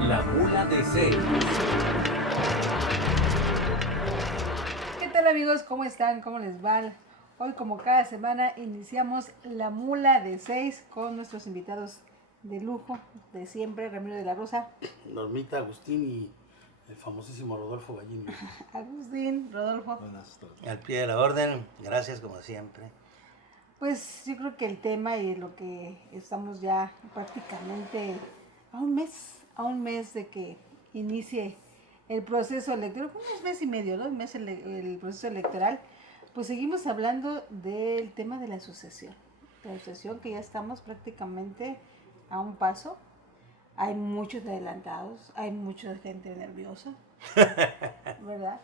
La mula de 6. ¿Qué tal, amigos? ¿Cómo están? ¿Cómo les va? Hoy, como cada semana, iniciamos la mula de 6 con nuestros invitados de lujo de siempre, Ramiro de la Rosa, Normita, Agustín y el famosísimo Rodolfo Gallini. Agustín, Rodolfo. Buenas tardes. Al pie de la orden, gracias como siempre. Pues yo creo que el tema y lo que estamos ya prácticamente a un mes de que inicie el proceso electoral, un mes y medio, ¿no? Un mes el proceso electoral, pues seguimos hablando del tema de la sucesión. La sucesión que ya estamos prácticamente a un paso. Hay muchos adelantados, hay mucha gente nerviosa, ¿verdad?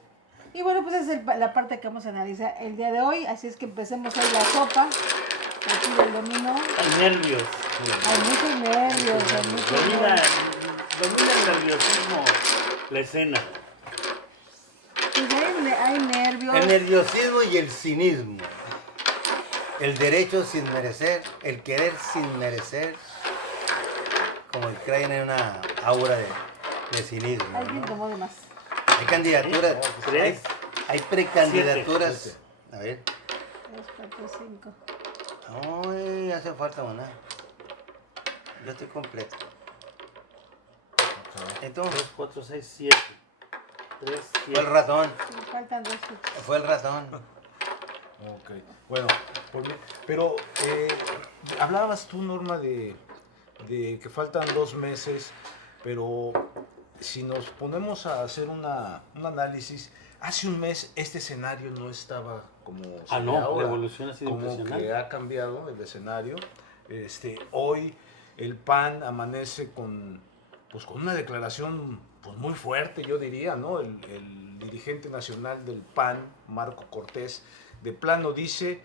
Y bueno, pues es la parte que vamos a analizar el día de hoy, así es que empecemos hoy la sopa, aquí del dominó. Hay nervios. Hay muchos nervios, hay muchos Domina nervios. el nerviosismo la escena. Pues hay nervios. El nerviosismo y el cinismo. El derecho sin merecer, el querer sin merecer. Como que creen en una aura de cinismo. Alguien ¿no? tomó de más. Hay candidaturas, ¿Tres? hay precandidaturas. A ver. 3, 4, 5. Ay, hace falta una. Yo estoy completo. Entonces, 3, 4, 6, 7. 3, fue el 7. ratón. Sí, faltan 2. Fue el ratón. Ok, bueno, pero hablabas tú, Norma, de que faltan 2 meses, pero si nos ponemos a hacer un análisis, hace un mes este escenario no estaba como se ve No, ahora, la evolución ha sido como impresionante. que ha cambiado el escenario. Hoy el PAN amanece con una declaración pues muy fuerte, yo diría, ¿no? El dirigente nacional del PAN, Marco Cortés, de plano dice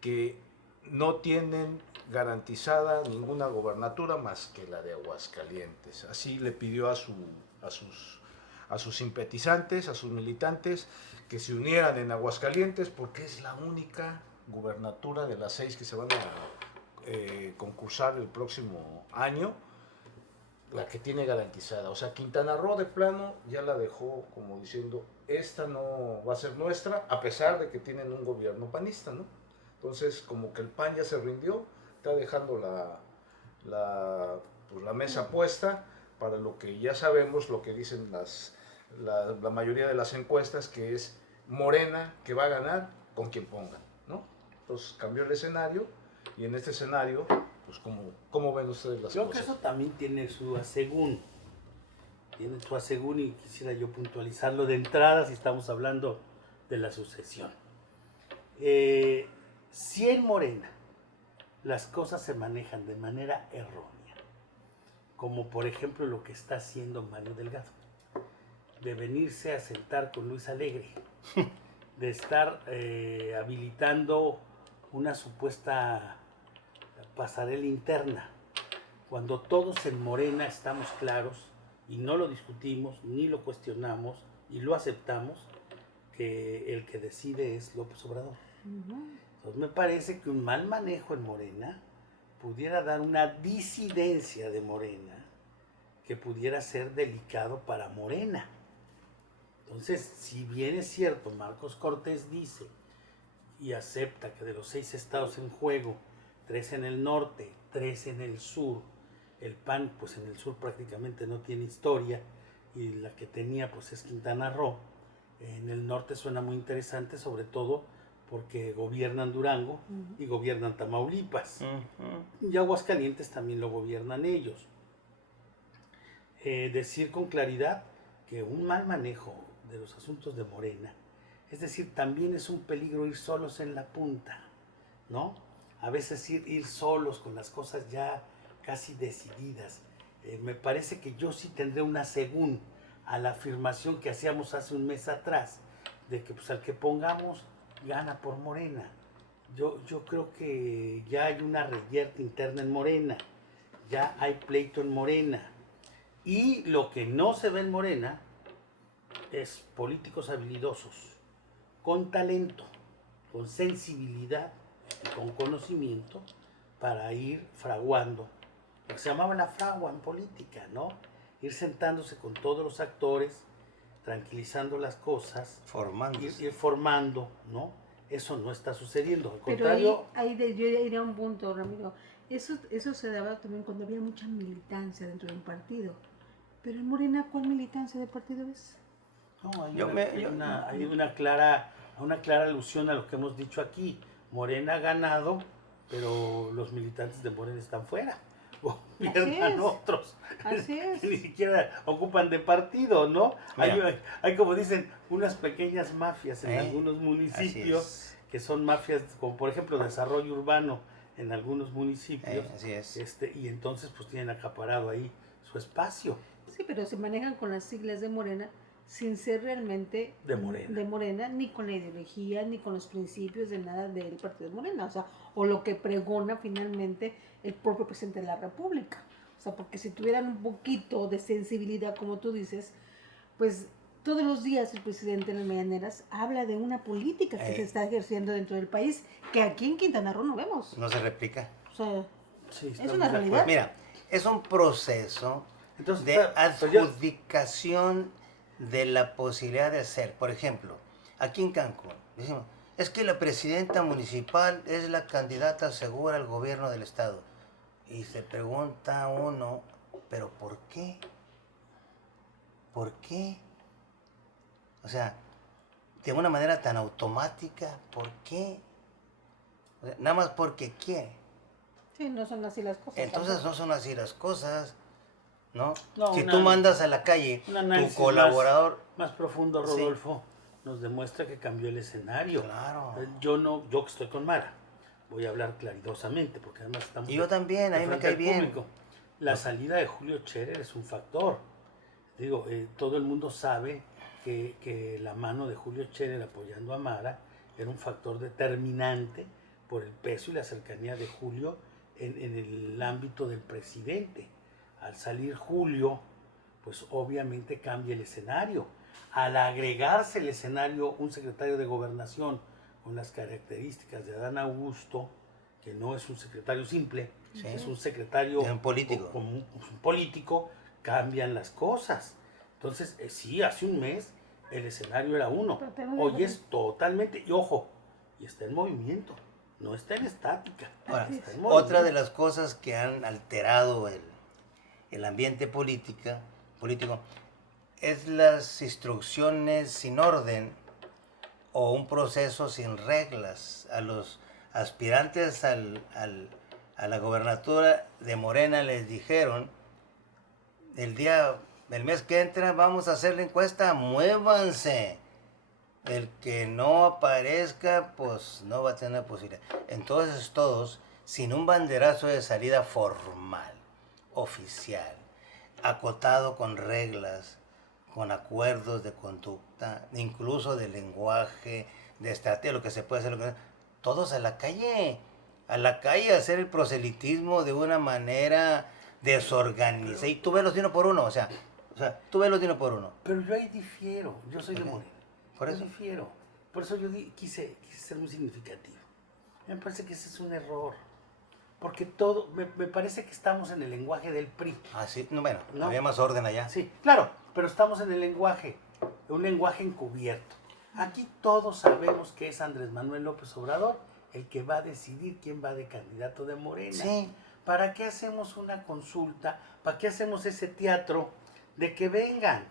que no tienen garantizada ninguna gobernatura más que la de Aguascalientes. Así le pidió a sus simpatizantes, a sus militantes, que se unieran en Aguascalientes porque es la única gubernatura de las 6 que se van a concursar el próximo año, la que tiene garantizada. O sea, Quintana Roo de plano ya la dejó como diciendo, esta no va a ser nuestra, a pesar de que tienen un gobierno panista, ¿no? Entonces, como que el PAN ya se rindió, está dejando la mesa puesta para lo que ya sabemos, lo que dicen la mayoría de las encuestas, que es Morena que va a ganar con quien pongan, ¿no? Entonces cambió el escenario, y en este escenario, pues ¿cómo ven ustedes las Creo cosas? que eso también tiene su asegún. Tiene su asegún y quisiera yo puntualizarlo de entrada si estamos hablando de la sucesión. Si en Morena las cosas se manejan de manera errónea, como por ejemplo lo que está haciendo Mario Delgado, de venirse a sentar con Luis Alegre, de estar habilitando una supuesta pasarela interna, cuando todos en Morena estamos claros y no lo discutimos, ni lo cuestionamos y lo aceptamos, que el que decide es López Obrador. Entonces me parece que un mal manejo en Morena pudiera dar una disidencia de Morena que pudiera ser delicado para Morena. Entonces, si bien es cierto, Marcos Cortés dice y acepta que de los 6 estados en juego, 3 en el norte, 3 en el sur, el PAN pues en el sur prácticamente no tiene historia y la que tenía pues es Quintana Roo. En el norte suena muy interesante, sobre todo porque gobiernan Durango y gobiernan Tamaulipas. Y Aguascalientes también lo gobiernan ellos. Decir con claridad que un mal manejo de los asuntos de Morena, es decir, también es un peligro ir solos en la punta, ¿no? A veces ir solos con las cosas ya casi decididas. Me parece que yo sí tendré una según a la afirmación que hacíamos hace un mes atrás, de que pues al que pongamos gana por Morena. Yo creo que ya hay una reyerta interna en Morena, ya hay pleito en Morena, y lo que no se ve en Morena es políticos habilidosos, con talento, con sensibilidad y con conocimiento para ir fraguando lo que se llamaba la fragua en política, ¿no? Ir sentándose con todos los actores, tranquilizando las cosas, Formándose. ir formando, ¿no? Eso no está sucediendo, al Pero contrario, yo iría a un punto, Ramiro. Eso se daba también cuando había mucha militancia dentro de un partido. Pero en Morena, ¿cuál militancia de partido es? no, Yo hay una clara alusión a lo que hemos dicho aquí. Morena ha ganado, pero los militantes de Morena están fuera. Gobiernan es. otros. Así es. Que ni siquiera ocupan de partido, ¿no? Mira. Hay, como dicen, unas pequeñas mafias en algunos Así municipios, es. que son mafias, como por ejemplo desarrollo urbano en algunos municipios, Así es. y entonces pues tienen acaparado ahí su espacio. Sí, pero se manejan con las siglas de Morena sin ser realmente De Morena. ni con la ideología, ni con los principios de nada del partido de Morena, o sea, o lo que pregona finalmente el propio presidente de la República. O sea, porque si tuvieran un poquito de sensibilidad, como tú dices, pues todos los días el presidente en las mañaneras habla de una política que se está ejerciendo dentro del país, que aquí en Quintana Roo no vemos. No se replica. O sea, Sí, es estamos una de realidad. acuerdo. Mira, es un proceso Entonces, de pero yo- adjudicación de la posibilidad de hacer. Por ejemplo, aquí en Cancún, decimos, es que la presidenta municipal es la candidata segura al gobierno del estado. Y se pregunta uno, ¿pero por qué? ¿Por qué? O sea, de una manera tan automática, ¿por qué? O sea, nada más porque quiere. Sí, no son así las cosas. Entonces no son así las cosas, ¿no? No, Si una- tú mandas a la calle un análisis tu colaborador, más profundo, Sí. Rodolfo, nos demuestra que cambió el escenario. claro. Yo que estoy con Mara, voy a hablar claridosamente, porque además estamos... Y yo también, a mí me frente cae al bien. público. La salida de Julio Scherer es un factor. Digo, todo el mundo sabe que la mano de Julio Scherer apoyando a Mara era un factor determinante por el peso y la cercanía de Julio en el ámbito del presidente. Al salir Julio, pues obviamente cambia el escenario. Al agregarse el escenario un secretario de gobernación con las características de Adán Augusto, que no es un secretario simple, Sí. es un secretario Es un político. como un político, cambian las cosas. Entonces, sí, hace un mes el escenario era uno. Pero tenemos Hoy razón. es totalmente, y ojo, y está en movimiento, no está en estática. Ahora, está en otra de movimiento. las cosas que han alterado el ambiente político es las instrucciones sin orden o un proceso sin reglas. A los aspirantes a la gobernatura de Morena les dijeron, el mes que entra vamos a hacer la encuesta, muévanse. El que no aparezca, pues no va a tener posibilidad. Entonces todos, sin un banderazo de salida formal, oficial, acotado con reglas, con acuerdos de conducta, incluso de lenguaje, de estrategia, lo que se puede hacer, todos a la calle a hacer el proselitismo de una manera desorganizada. Y tú velos de uno por uno, o sea, tú velos de uno por uno. Pero yo ahí difiero, yo soy de Ok. Morena. Por Yo eso. difiero. Por eso yo quise ser muy significativo. Me parece que ese es un error. Porque todo, me parece que estamos en el lenguaje del PRI. Ah, sí, no, bueno, No. había más orden allá. Sí, claro, pero estamos en el lenguaje, un lenguaje encubierto. Aquí todos sabemos que es Andrés Manuel López Obrador el que va a decidir quién va de candidato de Morena. Sí. ¿Para qué hacemos una consulta? ¿Para qué hacemos ese teatro de que vengan?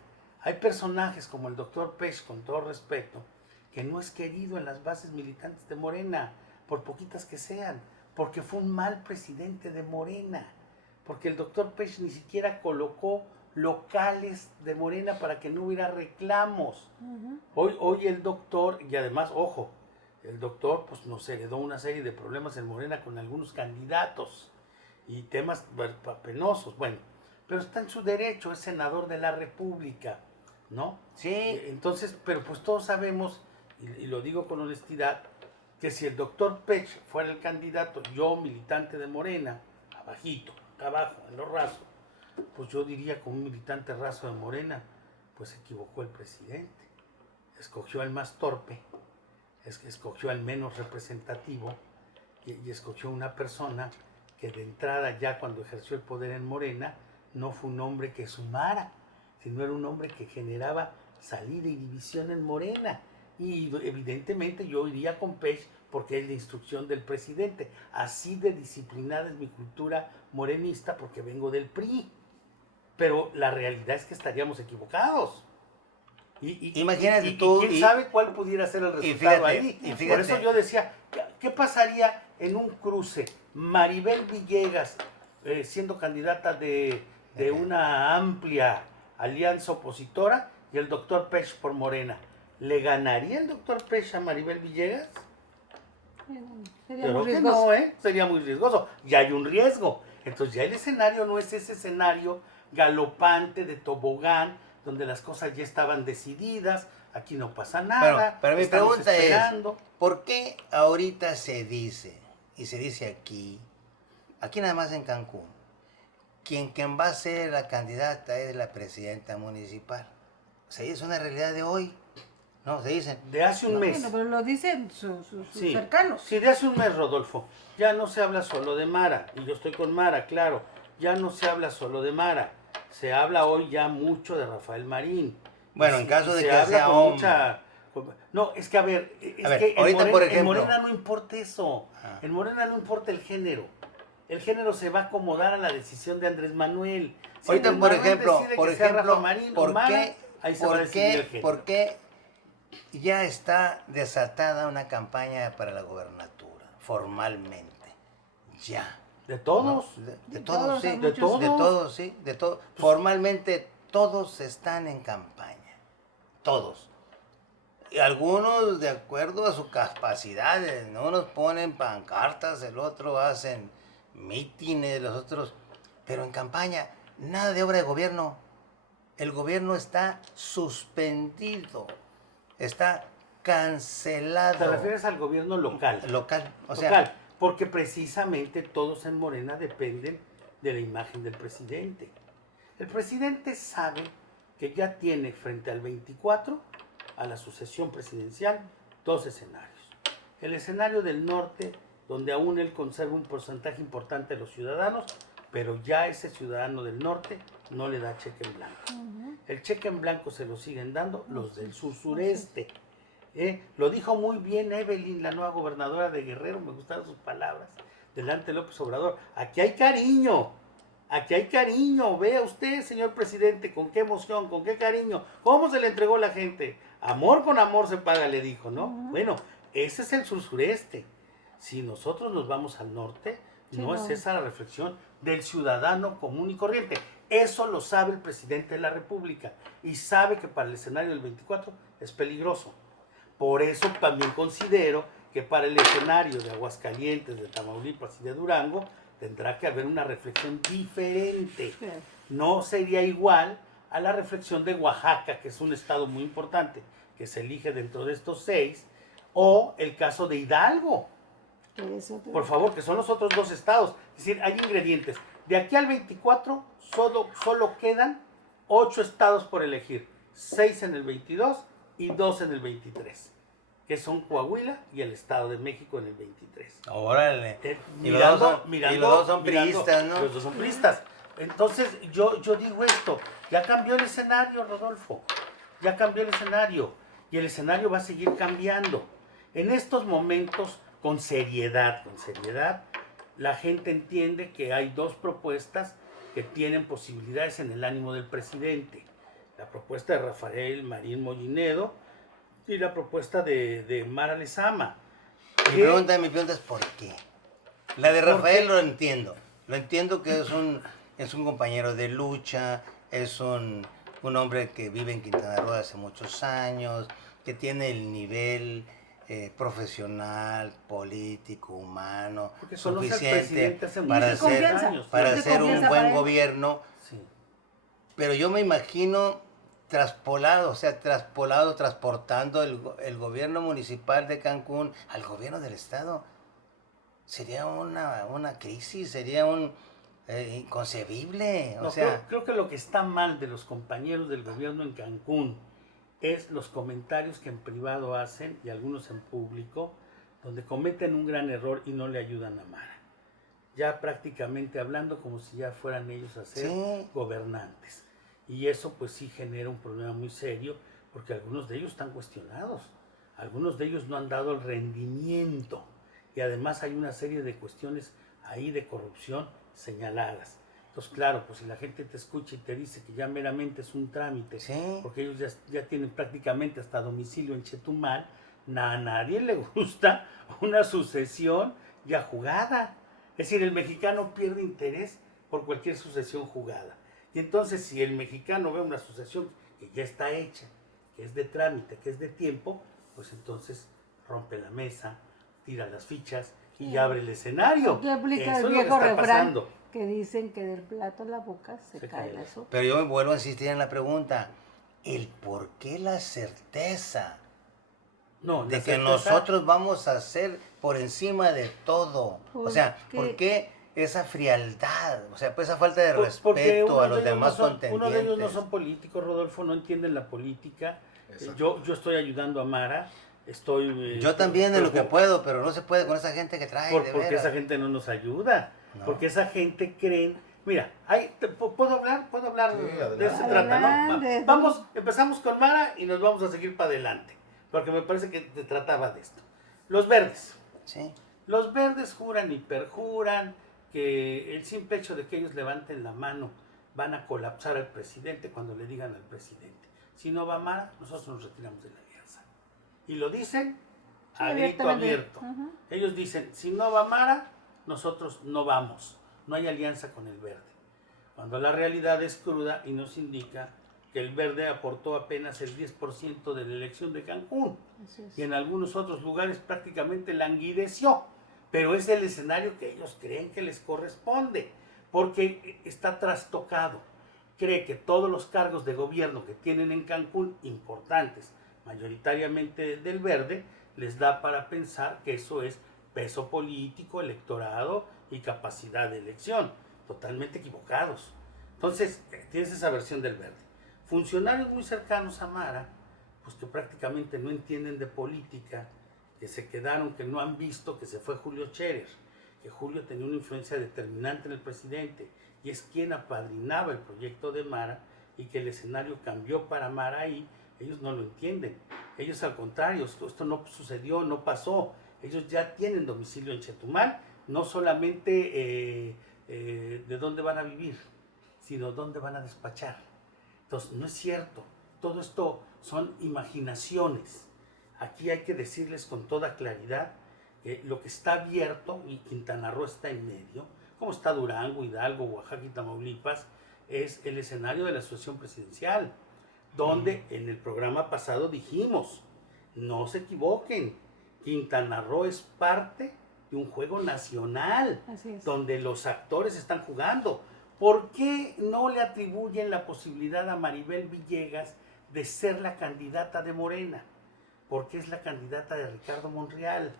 Hay personajes como el doctor Pech, con todo respeto, que no es querido en las bases militantes de Morena, por poquitas que sean, porque fue un mal presidente de Morena, porque el doctor Pech ni siquiera colocó locales de Morena para que no hubiera reclamos. Hoy el doctor, y además, ojo, el doctor pues nos heredó una serie de problemas en Morena con algunos candidatos y temas penosos, bueno, pero está en su derecho, es senador de la República, ¿no? Sí. Entonces, pero pues todos sabemos, y lo digo con honestidad, que si el doctor Pech fuera el candidato, yo militante de Morena, abajito, acá abajo, en lo raso, pues yo diría como un militante raso de Morena, pues se equivocó el presidente, escogió al más torpe, escogió al menos representativo y escogió una persona que de entrada ya cuando ejerció el poder en Morena, no fue un hombre que sumara, sino era un hombre que generaba salida y división en Morena. Y evidentemente yo iría con Pech porque es la instrucción del presidente. Así de disciplinada es mi cultura morenista porque vengo del PRI. Pero la realidad es que estaríamos equivocados. Imagínate y tú, quién y- sabe cuál pudiera ser el y resultado fíjate, ahí. y Por fíjate. eso yo decía, ¿qué pasaría en un cruce? Maribel Villegas, siendo candidata de una amplia alianza opositora, y el doctor Pech por Morena. ¿Le ganaría el doctor Pech a Maribel Villegas? Sería Yo muy creo que riesgoso. no, ¿eh? Sería muy riesgoso. Ya hay un riesgo. Entonces ya el escenario no es ese escenario galopante de tobogán, donde las cosas ya estaban decididas, aquí no pasa nada. Pero mi estamos pregunta esperando. es, ¿por qué ahorita se dice, y se dice aquí nada más en Cancún, quien va a ser la candidata es la presidenta municipal? Se dice una realidad de hoy, ¿no? Se dicen. De hace un mes. Bueno, pero lo dicen sus Sí, cercanos. sí, de hace un mes, Rodolfo. Ya no se habla solo de Mara, y yo estoy con Mara, claro. Ya no se habla solo de Mara. Se habla hoy ya mucho de Rafael Marín. Bueno, Y en se- caso y de se que habla sea con hombre. No, es que a ver, es A ver, que en ahorita, Morena, por en ejemplo. Morena no importa eso. Ah. En Morena no importa el género. El género se va a acomodar a la decisión de Andrés Manuel. Si Ahorita, Andrés por Manuel ejemplo, decide que sea Rafa Marín o ¿por Mara, qué, ahí se va a decidir el género. por qué ya está desatada una campaña para la gobernatura, formalmente? Ya. De todos. ¿No? De De todos, todos, sí. hay De muchos. todos. De todos, sí. De todos. Formalmente todos están en campaña. Todos. Y algunos de acuerdo a sus capacidades, ¿no? Unos ponen pancartas, el otro hacen mítines, los otros. Pero en campaña, nada de obra de gobierno. El gobierno está suspendido. Está cancelado. ¿Te refieres al gobierno local? Local. O sea, Local, porque precisamente todos en Morena dependen de la imagen del presidente. El presidente sabe que ya tiene frente al 24, a la sucesión presidencial, dos escenarios. El escenario del norte, donde aún él conserva un porcentaje importante de los ciudadanos, pero ya ese ciudadano del norte no le da cheque en blanco. El cheque en blanco se lo siguen dando los del sur-sureste. Lo dijo muy bien Evelyn, la nueva gobernadora de Guerrero, me gustaron sus palabras, delante de López Obrador. Aquí hay cariño, vea usted, señor presidente, con qué emoción, con qué cariño, cómo se le entregó la gente. Amor con amor se paga, le dijo, ¿no? Bueno, ese es el sur-sureste. Si nosotros nos vamos al norte, Sí, no no. es esa la reflexión del ciudadano común y corriente. Eso lo sabe el presidente de la República y sabe que para el escenario del 24 es peligroso. Por eso también considero que para el escenario de Aguascalientes, de Tamaulipas y de Durango, tendrá que haber una reflexión diferente. Sí. No sería igual a la reflexión de Oaxaca, que es un estado muy importante, que se elige dentro de estos 6, o el caso de Hidalgo, Que es otro. por favor, que son los otros 2 estados. Es decir, hay ingredientes. De aquí al 24 solo quedan 8 estados por elegir, 6 en el 22 y 2 en el 23, que son Coahuila y el Estado de México en el 23. órale. Y los Mirando, dos son priistas, ¿no? Los dos son priistas. Entonces, yo digo esto, ya cambió el escenario, Rodolfo, ya cambió el escenario, y el escenario va a seguir cambiando. En estos momentos, con seriedad, la gente entiende que hay 2 propuestas que tienen posibilidades en el ánimo del presidente. La propuesta de Rafael Marín Mollinedo y la propuesta de Mara Lezama. Mi pregunta es ¿por qué? La de Rafael lo entiendo que es un compañero de lucha, es un hombre que vive en Quintana Roo hace muchos años, que tiene el nivel profesional, político, humano, Porque conoce al suficiente presidente hace para muchos confianza. años. para Es de hacer un confianza buen para él. gobierno, Sí. pero yo me imagino transportando el gobierno municipal de Cancún al gobierno del estado. Sería una crisis, sería inconcebible. No, O sea, creo que lo que está mal de los compañeros del gobierno en Cancún es los comentarios que en privado hacen y algunos en público, donde cometen un gran error y no le ayudan a Mara. ya prácticamente hablando como si ya fueran ellos a ser Sí. gobernantes. Y eso pues sí genera un problema muy serio, porque algunos de ellos están cuestionados, algunos de ellos no han dado el rendimiento, y además hay una serie de cuestiones ahí de corrupción señaladas. Entonces, claro, pues si la gente te escucha y te dice que ya meramente es un trámite, Sí. porque ellos ya tienen prácticamente hasta domicilio en Chetumal, a nadie le gusta una sucesión ya jugada. Es decir, el mexicano pierde interés por cualquier sucesión jugada. Y entonces, si el mexicano ve una sucesión que ya está hecha, que es de trámite, que es de tiempo, pues entonces rompe la mesa, tira las fichas y Sí. abre el escenario. Aquí aplica Eso el es lo que viejo está refrán pasando. que dicen que del plato a la boca se Se cae cae. la sopa. Pero yo me vuelvo a insistir en la pregunta, el por qué la certeza No, de la que certeza- nosotros vamos a ser por encima de todo. O sea, Porque- ¿por qué esa frialdad? O sea, pues esa falta de Porque respeto a uno de los ellos demás no son- contendientes. Uno de ellos no son políticos, Rodolfo, no entienden la política. Exacto. Yo estoy ayudando a Mara, estoy... Yo también en lo que preocup- puedo, pero no se puede con esa gente que trae, de porque veras. esa gente no nos ayuda, No. porque esa gente creen... Mira, ¿puedo hablar? ¿Puedo hablar? Sí, De eso adelante. se trata, ¿no? Adelante. Vamos, empezamos con Mara y nos vamos a seguir para adelante, porque me parece que se trataba de esto. Los verdes. Sí. Los verdes juran y perjuran que el simple hecho de que ellos levanten la mano van a colapsar al presidente cuando le digan al presidente: si no va Mara, nosotros nos retiramos de la alianza. Y lo dicen Sí, a grito abiertamente. abierto. Ajá. Ellos dicen: si no va Mara, nosotros no vamos. No hay alianza con el verde. Cuando la realidad es cruda y nos indica que el verde aportó apenas el 10% de la elección de Cancún. Así es. Y en algunos otros lugares prácticamente languideció. Pero es el escenario que ellos creen que les corresponde, porque está trastocado. Cree que todos los cargos de gobierno que tienen en Cancún, importantes, mayoritariamente del verde, les da para pensar que eso es peso político, electorado y capacidad de elección. Totalmente equivocados. Entonces, tienes esa versión del verde. Funcionarios muy cercanos a Mara, pues que prácticamente no entienden de política, que se quedaron, que no han visto que se fue Julio Scherer, que Julio tenía una influencia determinante en el presidente y es quien apadrinaba el proyecto de Mara, y que el escenario cambió para Mara ahí. Ellos no lo entienden. Ellos, al contrario, esto no sucedió, no pasó. Ellos ya tienen domicilio en Chetumal, no solamente de dónde van a vivir, sino dónde van a despachar. Entonces, no es cierto. Todo esto son imaginaciones. Aquí hay que decirles con toda claridad que lo que está abierto, y Quintana Roo está en medio, como está Durango, Hidalgo, Oaxaca y Tamaulipas, es el escenario de la sucesión presidencial, donde en el programa pasado dijimos: no se equivoquen, Quintana Roo es parte de un juego nacional, Así es. donde los actores están jugando. ¿Por qué no le atribuyen la posibilidad a Maribel Villegas de ser la candidata de Morena? Porque es la candidata de Ricardo Monreal.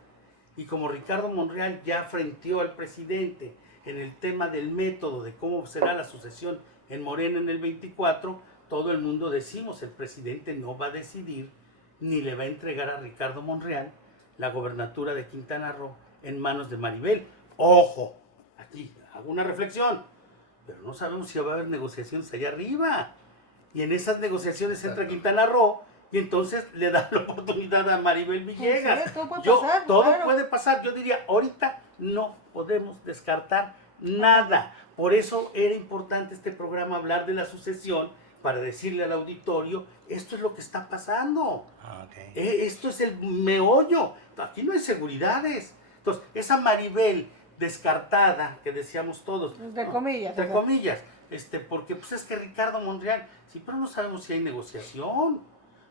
Y como Ricardo Monreal ya frenteó al presidente en el tema del método de cómo será la sucesión en Morena en el 24, todo el mundo decimos: el presidente no va a decidir ni le va a entregar a Ricardo Monreal la gobernatura de Quintana Roo en manos de Maribel. Ojo, aquí hago una reflexión, pero no sabemos si va a haber negociaciones allá arriba. Y en esas negociaciones entra Quintana Roo y entonces le da la oportunidad a Maribel Villegas. Sí, todo puede pasar, Todo claro. puede pasar. Yo diría, ahorita no podemos descartar nada. Por eso era importante este programa, hablar de la sucesión, para decirle al auditorio: esto es lo que está pasando. Ah, ok. Esto es el meollo. Aquí no hay seguridades. Entonces, esa Maribel descartada que decíamos todos, Entre comillas, entre o sea. comillas, porque pues es que Ricardo Monreal, sí, pero no sabemos si hay negociación.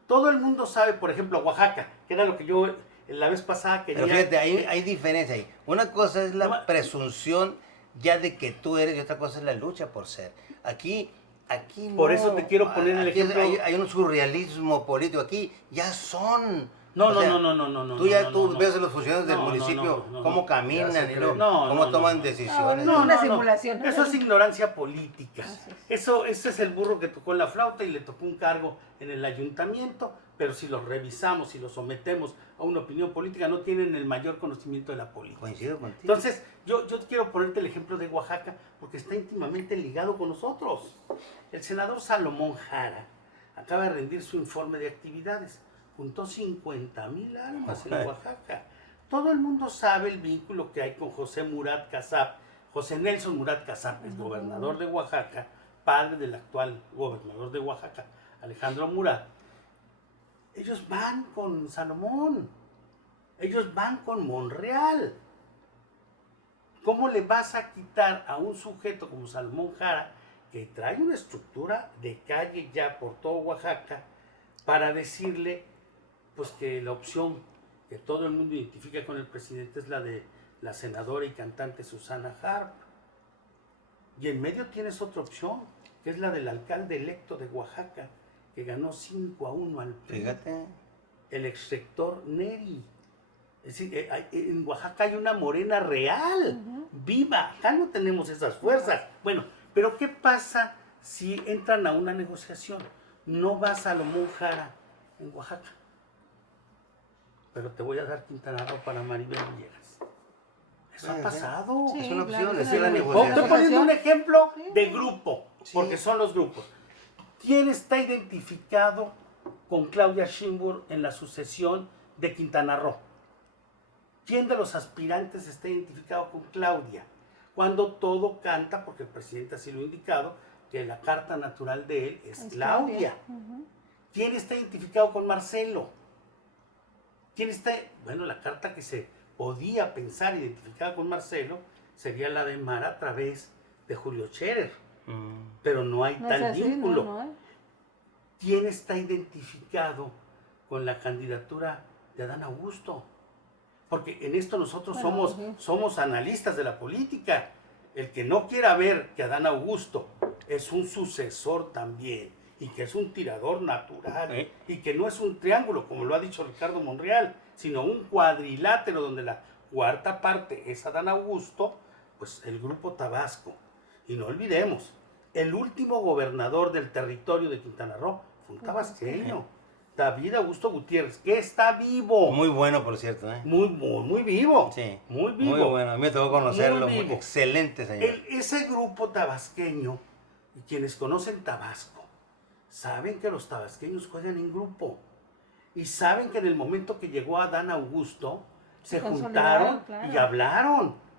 Todo el mundo sabe, por ejemplo, Oaxaca, que era lo que yo la vez pasada quería. Pero fíjate, hay diferencia ahí. Una cosa es No, la presunción ya de que tú eres, y otra cosa es la lucha por ser. Aquí no. Por eso te quiero poner el Aquí ejemplo. hay un surrealismo político. Aquí ya son. No, O sea, no. Tú ya no. ves a los funcionarios del No, municipio no, cómo Ya caminan se y creen. luego No, cómo no, toman no. decisiones. No, una simulación. Eso es ignorancia política. Así Ese es el burro que tocó la flauta y le tocó un cargo en el ayuntamiento, pero si los revisamos y los sometemos a una opinión política, no tienen el mayor conocimiento de la política. Coincido contigo. Entonces, yo quiero ponerte el ejemplo de Oaxaca, porque está íntimamente ligado con nosotros. El senador Salomón Jara acaba de rendir su informe de actividades. Juntó 50,000 almas en Oaxaca. Todo el mundo sabe el vínculo que hay con José Nelson Murat Casap, el gobernador de Oaxaca, padre del actual gobernador de Oaxaca, Alejandro Murat. Ellos van con Salomón, ellos van con Monreal. ¿Cómo le vas a quitar a un sujeto como Salomón Jara, que trae una estructura de calle ya por todo Oaxaca, para decirle pues que la opción que todo el mundo identifica con el presidente es la de la senadora y cantante Susana Harp? Y en medio tienes otra opción, que es la del alcalde electo de Oaxaca, que ganó 5-1 al PRI. Fíjate. El exrector Neri. Es decir, en Oaxaca hay una Morena real, viva. Acá no tenemos esas fuerzas. Bueno, pero ¿qué pasa si entran a una negociación? No va Salomón Jara en Oaxaca, pero te voy a dar Quintana Roo para Maribel Villegas. Eso ha pasado. Sí, Es una opción, claro, es es la una negociación. Estoy poniendo un ejemplo Sí. de grupo, Sí. porque son los grupos. ¿Quién está identificado con Claudia Sheinbaum en la sucesión de Quintana Roo? ¿Quién de los aspirantes está identificado con Claudia? Cuando todo canta, porque el presidente así lo ha indicado, que la carta natural de él es Claudia. ¿Quién está identificado con Marcelo? ¿Quién está? Bueno, la carta que se podía pensar identificada con Marcelo sería la de Mara a través de Julio Scherer. Pero no hay No tal es así, vínculo. no hay. ¿Quién está identificado con la candidatura de Adán Augusto? Porque en esto nosotros Bueno, somos analistas de la política. El que no quiera ver que Adán Augusto es un sucesor también, y que es un tirador natural, y que no es un triángulo, como lo ha dicho Ricardo Monreal, sino un cuadrilátero donde la cuarta parte es Adán Augusto, pues el Grupo Tabasco. Y no olvidemos, el último gobernador del territorio de Quintana Roo fue un tabasqueño, David Augusto Gutiérrez, que está vivo. Muy bueno, por cierto, ¿eh? Muy vivo. Sí. Muy vivo. Muy bueno. A mí me tocó conocerlo. Muy vivo. Excelente, señor. Ese grupo tabasqueño, y quienes conocen Tabasco, saben que los tabasqueños juegan en grupo. Y saben que en el momento que llegó Adán Augusto, se juntaron claro. y hablaron.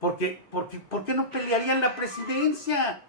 ¿Por qué no pelearían la presidencia?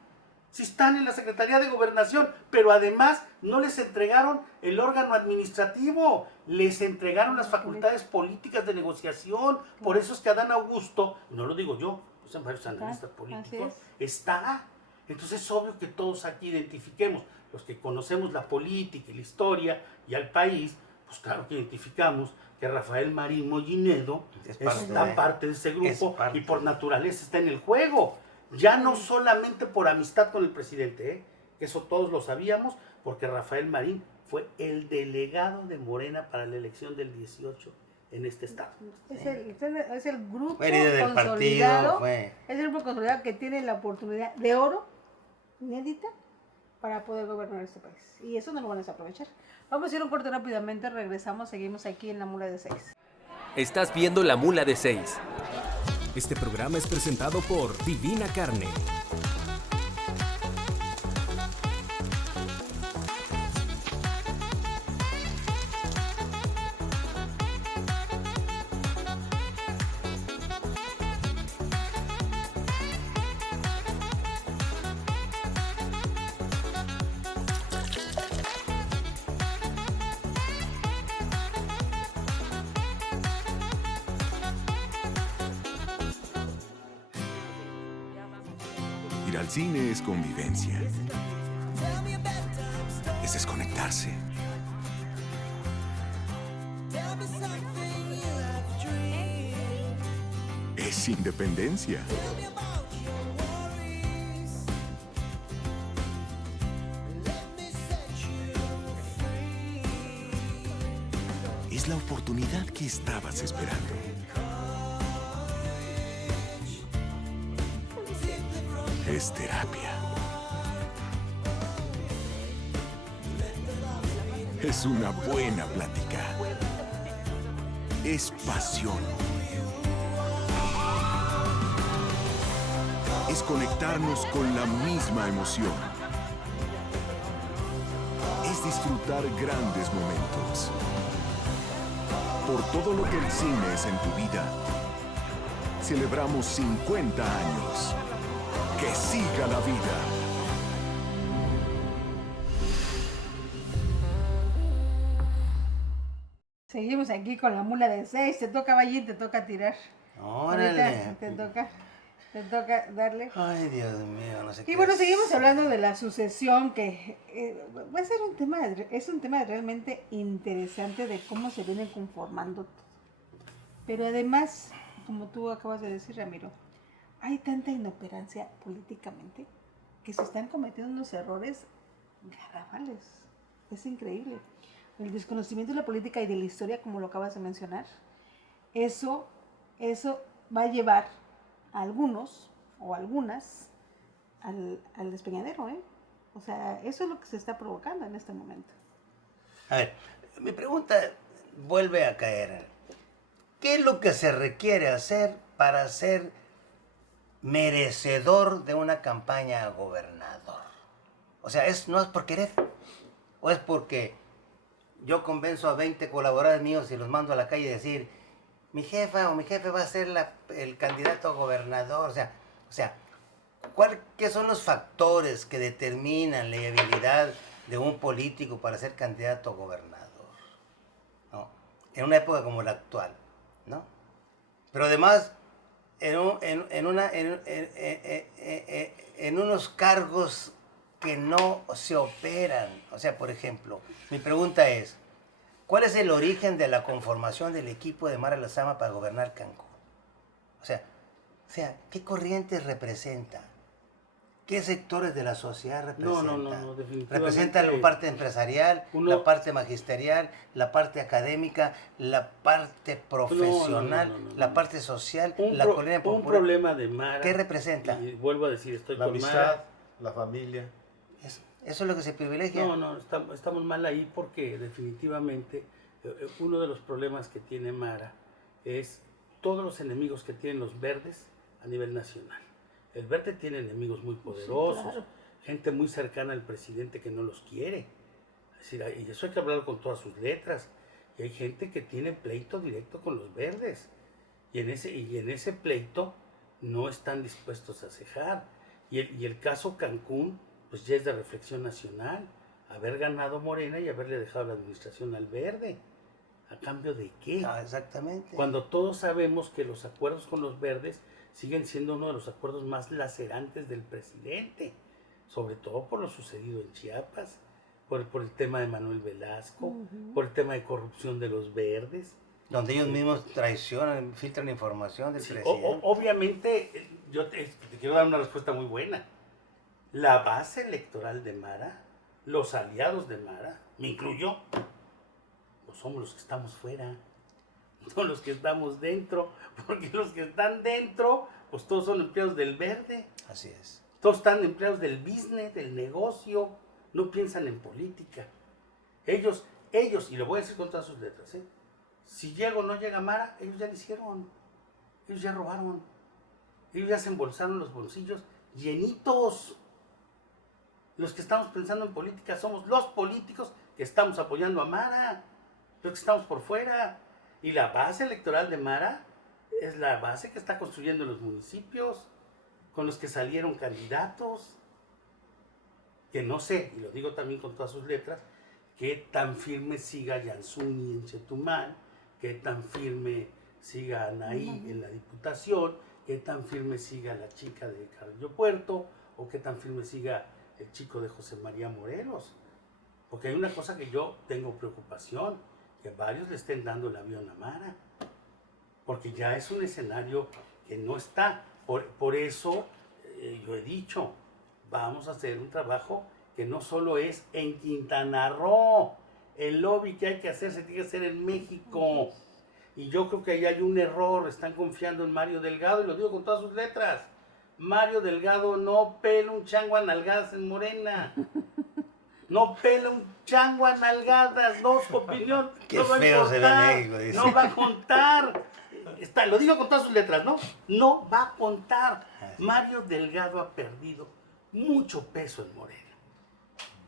Si están en la Secretaría de Gobernación, pero además no les entregaron el órgano administrativo, les entregaron las facultades políticas de negociación. Por eso es que Adán Augusto, no lo digo yo, pues son varios analistas políticos, está. Entonces es obvio que todos aquí identifiquemos, los que conocemos la política y la historia y al país, pues claro que identificamos que Rafael Marín Mollinedo está parte de ese grupo y por naturaleza está en el juego. Ya no solamente por amistad con el presidente, que eso todos lo sabíamos, porque Rafael Marín fue el delegado de Morena para la elección del 18 en este estado. Es el grupo Fue líder del consolidado, partido, es el grupo consolidado que tiene la oportunidad de oro, inédita, para poder gobernar este país. Y eso no lo van a desaprovechar. Vamos a ir un corte rápidamente, regresamos, seguimos aquí en La Mula de 6. Estás viendo La Mula de 6. Este programa es presentado por Divina Carne. Ir al cine es convivencia. Es desconectarse. Es independencia. Es la oportunidad que estabas esperando. Es terapia. es una buena plática. Es pasión. Es conectarnos con la misma emoción. Es disfrutar grandes momentos. Por todo lo que el cine es en tu vida, celebramos 50 años. ¡Que siga la vida! Seguimos aquí con la mula de 6. Te toca, Valle, te toca tirar. Órale. Ahorita te toca darle. Ay, Dios mío, no sé Y qué bueno, es. seguimos hablando de la sucesión, que va a ser un tema, es un tema realmente interesante de cómo se vienen conformando. Pero además, como tú acabas de decir, Ramiro, hay tanta inoperancia políticamente que se están cometiendo unos errores garrafales. Es increíble. El desconocimiento de la política y de la historia, como lo acabas de mencionar, eso va a llevar a algunos o algunas al despeñadero, ¿eh? O sea, eso es lo que se está provocando en este momento. A ver, mi pregunta vuelve a caer. ¿Qué es lo que se requiere hacer para ser merecedor de una campaña a gobernador? O sea, no es por querer, o es porque yo convenzo a 20 colaboradores míos y los mando a la calle a decir, mi jefa o mi jefe va a ser el candidato a gobernador. O sea, ¿qué son los factores que determinan la habilidad de un político para ser candidato a gobernador? ¿No? En una época como la actual, ¿no? Pero además, en unos cargos que no se operan. O sea, por ejemplo, mi pregunta es, ¿cuál es el origen de la conformación del equipo de Mara Lezama para gobernar Cancún? O sea, ¿qué corrientes representa? ¿Qué sectores de la sociedad representa? No, definitivamente. Representa la parte empresarial, la parte magisterial, la parte académica, la parte profesional, la parte social, la colonia popular. Un problema de Mara. ¿Qué representa? Y vuelvo a decir, estoy La con amistad, Mara. la familia. Eso es lo que se privilegia. No, estamos mal ahí porque definitivamente uno de los problemas que tiene Mara es todos los enemigos que tienen los verdes a nivel nacional. El verde tiene enemigos muy poderosos, sí, claro. Gente muy cercana al presidente que no los quiere. Es decir, y eso hay que hablarlo con todas sus letras. Y hay gente que tiene pleito directo con los verdes. Y en ese pleito no están dispuestos a cejar. Y el caso Cancún, pues ya es de reflexión nacional. Haber ganado Morena y haberle dejado la administración al verde. ¿A cambio de qué? Ah, exactamente. Cuando todos sabemos que los acuerdos con los verdes siguen siendo uno de los acuerdos más lacerantes del presidente, sobre todo por lo sucedido en Chiapas, por el tema de Manuel Velasco, por el tema de corrupción de los verdes. Donde ellos mismos traicionan, filtran información del presidente. Obviamente, yo te quiero dar una respuesta muy buena. La base electoral de Mara, los aliados de Mara, me incluyo, pues somos los que estamos fuera. No los que estamos dentro, porque los que están dentro, pues todos son empleados del verde. Así es. Todos están empleados del business, del negocio, no piensan en política. Ellos, y lo voy a decir con todas sus letras, si llega o no llega Mara, ellos ya lo hicieron, ellos ya robaron, ellos ya se embolsaron los bolsillos llenitos. Los que estamos pensando en política somos los políticos que estamos apoyando a Mara, los que estamos por fuera. Y la base electoral de Mara es la base que está construyendo los municipios, con los que salieron candidatos, que no sé, y lo digo también con todas sus letras, qué tan firme siga Yanzuni en Chetumal, qué tan firme siga Anaí en la Diputación, qué tan firme siga la chica de Carrillo Puerto, o qué tan firme siga el chico de José María Morelos. Porque hay una cosa que yo tengo preocupación, que varios le estén dando el avión a Mara, porque ya es un escenario que no está. Por eso yo he dicho, vamos a hacer un trabajo que no solo es en Quintana Roo, el lobby que hay que hacer se tiene que hacer en México. Y yo creo que ahí hay un error, están confiando en Mario Delgado, y lo digo con todas sus letras. Mario Delgado no pela un chango a nalgadas en Morena. No pela un chango a nalgadas, no, su opinión. Qué no va feo a se ve contar, México, dice. no va a contar. Lo digo con todas sus letras, ¿no? No va a contar. Mario Delgado ha perdido mucho peso en Morena.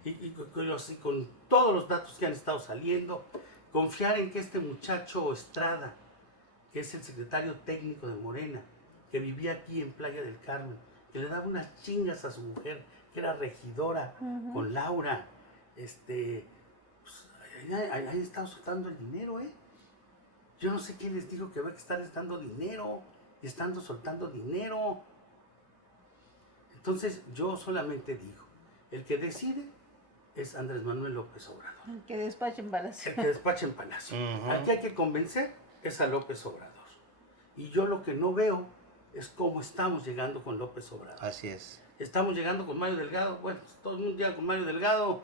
Y con todos los datos que han estado saliendo, confiar en que este muchacho Estrada, que es el secretario técnico de Morena, que vivía aquí en Playa del Carmen, que le daba unas chingas a su mujer, que era regidora con Laura, pues, ahí estado soltando el dinero, ¿eh? Yo no sé quién les dijo que había que estar dando dinero y estando soltando dinero. Entonces, yo solamente digo, el que decide es Andrés Manuel López Obrador. El que despache en Palacio. El que despacha en Palacio. Al que hay que convencer es a López Obrador. Y yo lo que no veo es cómo estamos llegando con López Obrador. Así es. Estamos llegando con Mario Delgado. Bueno, todo el mundo llega con Mario Delgado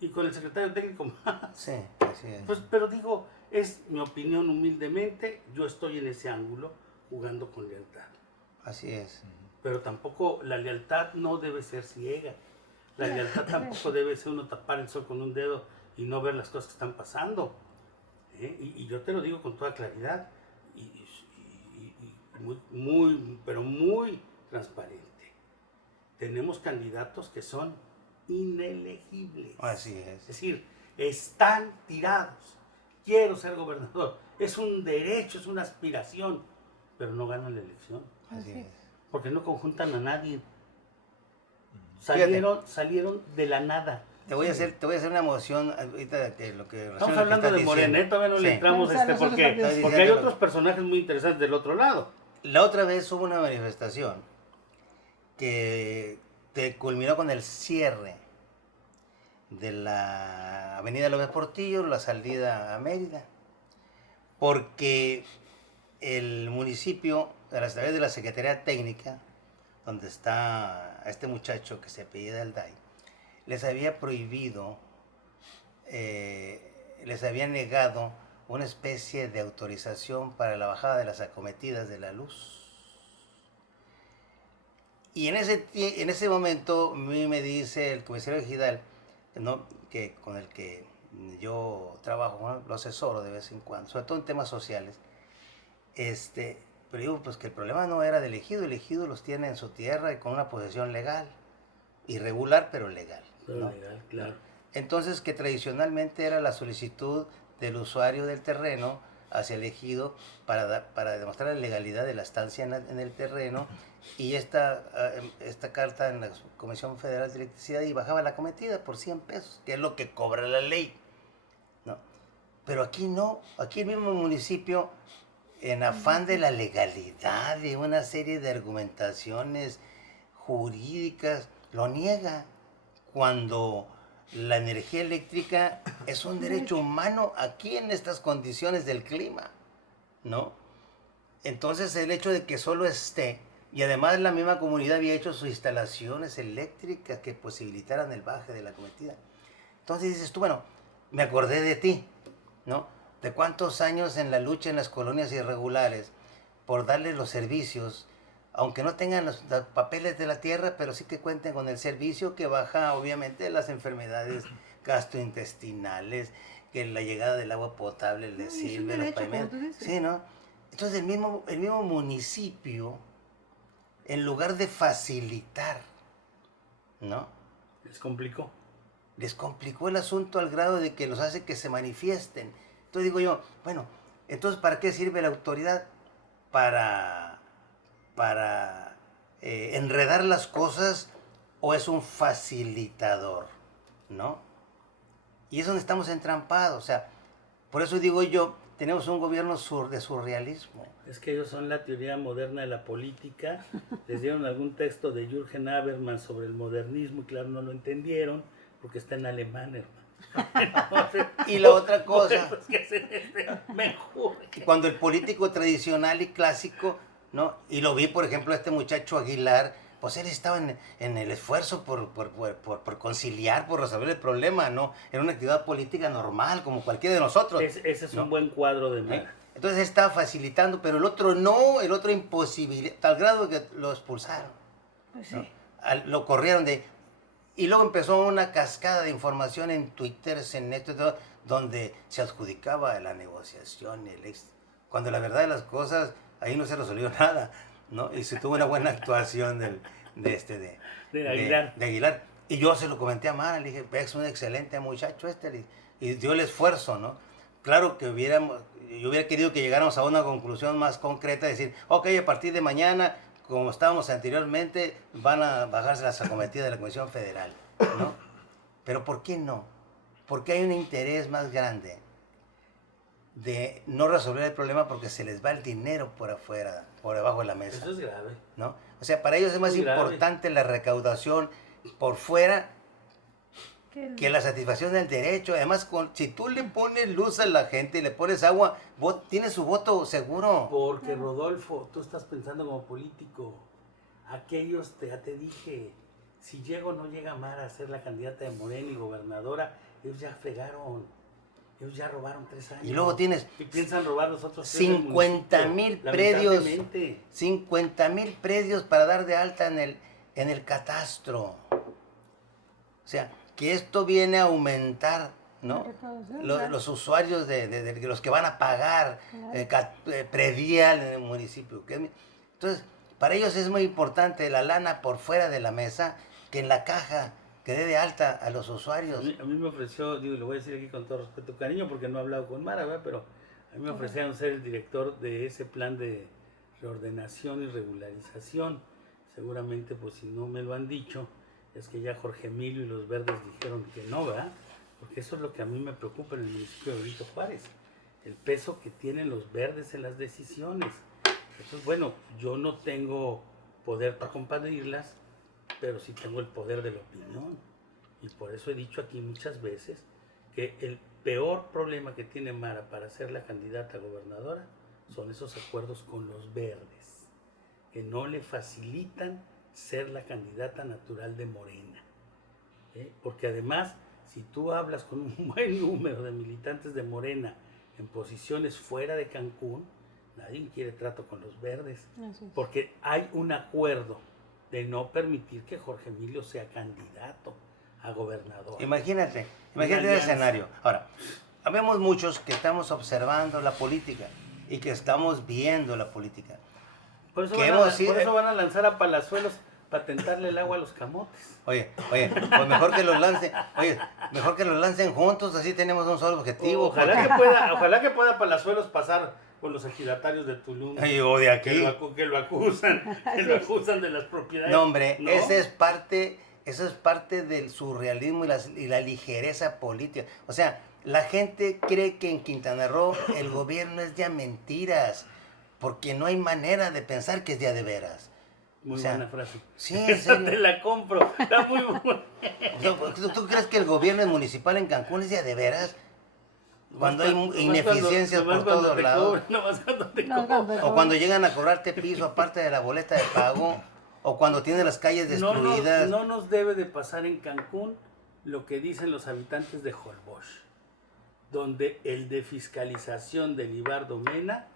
y con el secretario técnico más. Sí, así es. Pues, pero digo, es mi opinión humildemente. Yo estoy en ese ángulo jugando con lealtad. Así es. Pero tampoco la lealtad no debe ser ciega. La lealtad tampoco debe ser uno tapar el sol con un dedo y no ver las cosas que están pasando. Y yo te lo digo con toda claridad y pero muy transparente. Tenemos candidatos que son inelegibles. Así es. Es decir, están tirados. Quiero ser gobernador. Es un derecho, es una aspiración, pero no ganan la elección. Así es. Porque no conjuntan a nadie. Fíjate. Salieron de la nada. Te voy a hacer una emoción ahorita que lo que Estamos hablando de Morena, todavía no le entramos Vamos a los otros partidos. porque hay otros personajes muy interesantes del otro lado. La otra vez hubo una manifestación que culminó con el cierre de la avenida López Portillo, la salida a Mérida, porque el municipio, a través de la Secretaría Técnica, donde está este muchacho que se apellida Alday, les había prohibido, les había negado una especie de autorización para la bajada de las acometidas de la luz. Y en ese momento a mí me dice el comisario Gidal, ¿no?, que con el que yo trabajo, ¿no?, lo asesoro de vez en cuando, sobre todo en temas sociales, pero digo, pues que el problema no era del ejido, el ejido los tiene en su tierra y con una posesión legal, irregular pero legal, ¿no? Legal, claro. Entonces, que tradicionalmente era la solicitud del usuario del terreno hacia el ejido para demostrar la legalidad de la estancia en el terreno, y esta carta en la Comisión Federal de Electricidad, y bajaba la cometida por 100 pesos, que es lo que cobra la ley, ¿no? Pero aquí no, aquí el mismo municipio, en afán de la legalidad, de una serie de argumentaciones jurídicas, lo niega, cuando la energía eléctrica es un derecho humano aquí en estas condiciones del clima, ¿no? Entonces el hecho de que solo esté, y además la misma comunidad había hecho sus instalaciones eléctricas que posibilitaran el baje de la cometida. Entonces dices tú, bueno, me acordé de ti, ¿no? De cuántos años en la lucha en las colonias irregulares por darles los servicios, aunque no tengan los papeles de la tierra, pero sí que cuenten con el servicio que baja obviamente las enfermedades gastrointestinales, que la llegada del agua potable les sirve, los pavimentos. Sí, ¿no? Entonces el mismo municipio, en lugar de facilitar, ¿no?, Les complicó. les complicó el asunto al grado de que los hace que se manifiesten. Entonces digo yo, bueno, entonces ¿para qué sirve la autoridad? Para enredar las cosas, ¿o es un facilitador? ¿No? Y es donde estamos entrampados. O sea, por eso digo yo, tenemos un gobierno de surrealismo. Es que ellos son la teoría moderna de la política. Les dieron algún texto de Jürgen Habermas sobre el modernismo y claro, no lo entendieron porque está en alemán, hermano. Entonces, Y la otra cosa, pues, que se mejor. y cuando el político tradicional y clásico, ¿no? Y lo vi, por ejemplo, este muchacho Aguilar, pues él estaba en el esfuerzo por conciliar, por resolver el problema, ¿no? Era una actividad política normal, como cualquiera de nosotros. Ese es ¿no? un buen cuadro de ¿Sí? Mara. Entonces él estaba facilitando, pero el otro no, el otro imposible, tal grado que lo expulsaron. Pues sí. ¿no? Lo corrieron de... Y luego empezó una cascada de información en Twitter, en esto y todo, donde se adjudicaba la negociación, cuando la verdad de las cosas, ahí no se resolvió nada, ¿no? Y se tuvo una buena actuación De Aguilar. de Aguilar. Y yo se lo comenté a Mara, le dije, es un excelente muchacho y dio el esfuerzo, ¿no? Claro que yo hubiera querido que llegáramos a una conclusión más concreta, decir, ok, a partir de mañana, como estábamos anteriormente, van a bajarse las acometidas de la Comisión Federal, ¿no? Pero ¿por qué no? Porque hay un interés más grande de no resolver el problema porque se les va el dinero por afuera, por debajo de la mesa. Eso es grave. ¿No? O sea, para ellos es más Muy grave. importante la recaudación por fuera que la satisfacción del derecho. Además, si tú le pones luz a la gente y le pones agua, tienes su voto seguro. Porque, Rodolfo, tú estás pensando como político. Aquellos, ya te dije, si llega o no llega Mara a ser la candidata de Morena y gobernadora, ellos ya fregaron. Ellos ya robaron 3 años. Y luego tienes y piensan robar los otros 50,000 predios. Lamentablemente. 50,000 predios para dar de alta en el catastro. O sea, que esto viene a aumentar, ¿no? Los usuarios de los que van a pagar predial en el municipio. Entonces, para ellos es muy importante la lana por fuera de la mesa que en la caja que dé de alta a los usuarios. A mí me ofreció, digo, lo voy a decir aquí con todo respeto, cariño, porque no he hablado con Mara, ¿verdad? Pero a mí me ofrecieron ser el director de ese plan de reordenación y regularización. Seguramente, pues si no me lo han dicho, es que ya Jorge Emilio y los verdes dijeron que no, ¿verdad? Porque eso es lo que a mí me preocupa en el municipio de Benito Juárez, el peso que tienen los verdes en las decisiones. Entonces, bueno, yo no tengo poder para compartirlas, pero sí tengo el poder de la opinión. Y por eso he dicho aquí muchas veces que el peor problema que tiene Mara para ser la candidata a gobernadora son esos acuerdos con los verdes, que no le facilitan ser la candidata natural de Morena. Porque además, si tú hablas con un buen número de militantes de Morena en posiciones fuera de Cancún, nadie quiere trato con los verdes, porque hay un acuerdo de no permitir que Jorge Emilio sea candidato a gobernador. Imagínate el escenario. Ahora, habemos muchos que estamos observando la política y que estamos viendo la política. Por eso van a lanzar a Palazuelos para tentarle el agua a los camotes. Oye, pues mejor que los lancen juntos, así tenemos un solo objetivo. Ojalá que pueda Palazuelos pasar con los ejidatarios de Tulum. O de aquí. Que lo acusan de las propiedades. No, hombre, ¿no? Eso es parte del surrealismo y la ligereza política. O sea, la gente cree que en Quintana Roo el gobierno es de mentiras, porque no hay manera de pensar que es de veras. Muy buena frase. Sí, esa te la compro. Está muy buena. ¿Tú crees que el gobierno municipal en Cancún es de veras? Cuando hay ineficiencias por todos lados. O cuando llegan a cobrarte piso aparte de la boleta de pago. O cuando tienen las calles destruidas. No nos debe de pasar en Cancún lo que dicen los habitantes de Holbox, donde el de fiscalización de Libardo Mena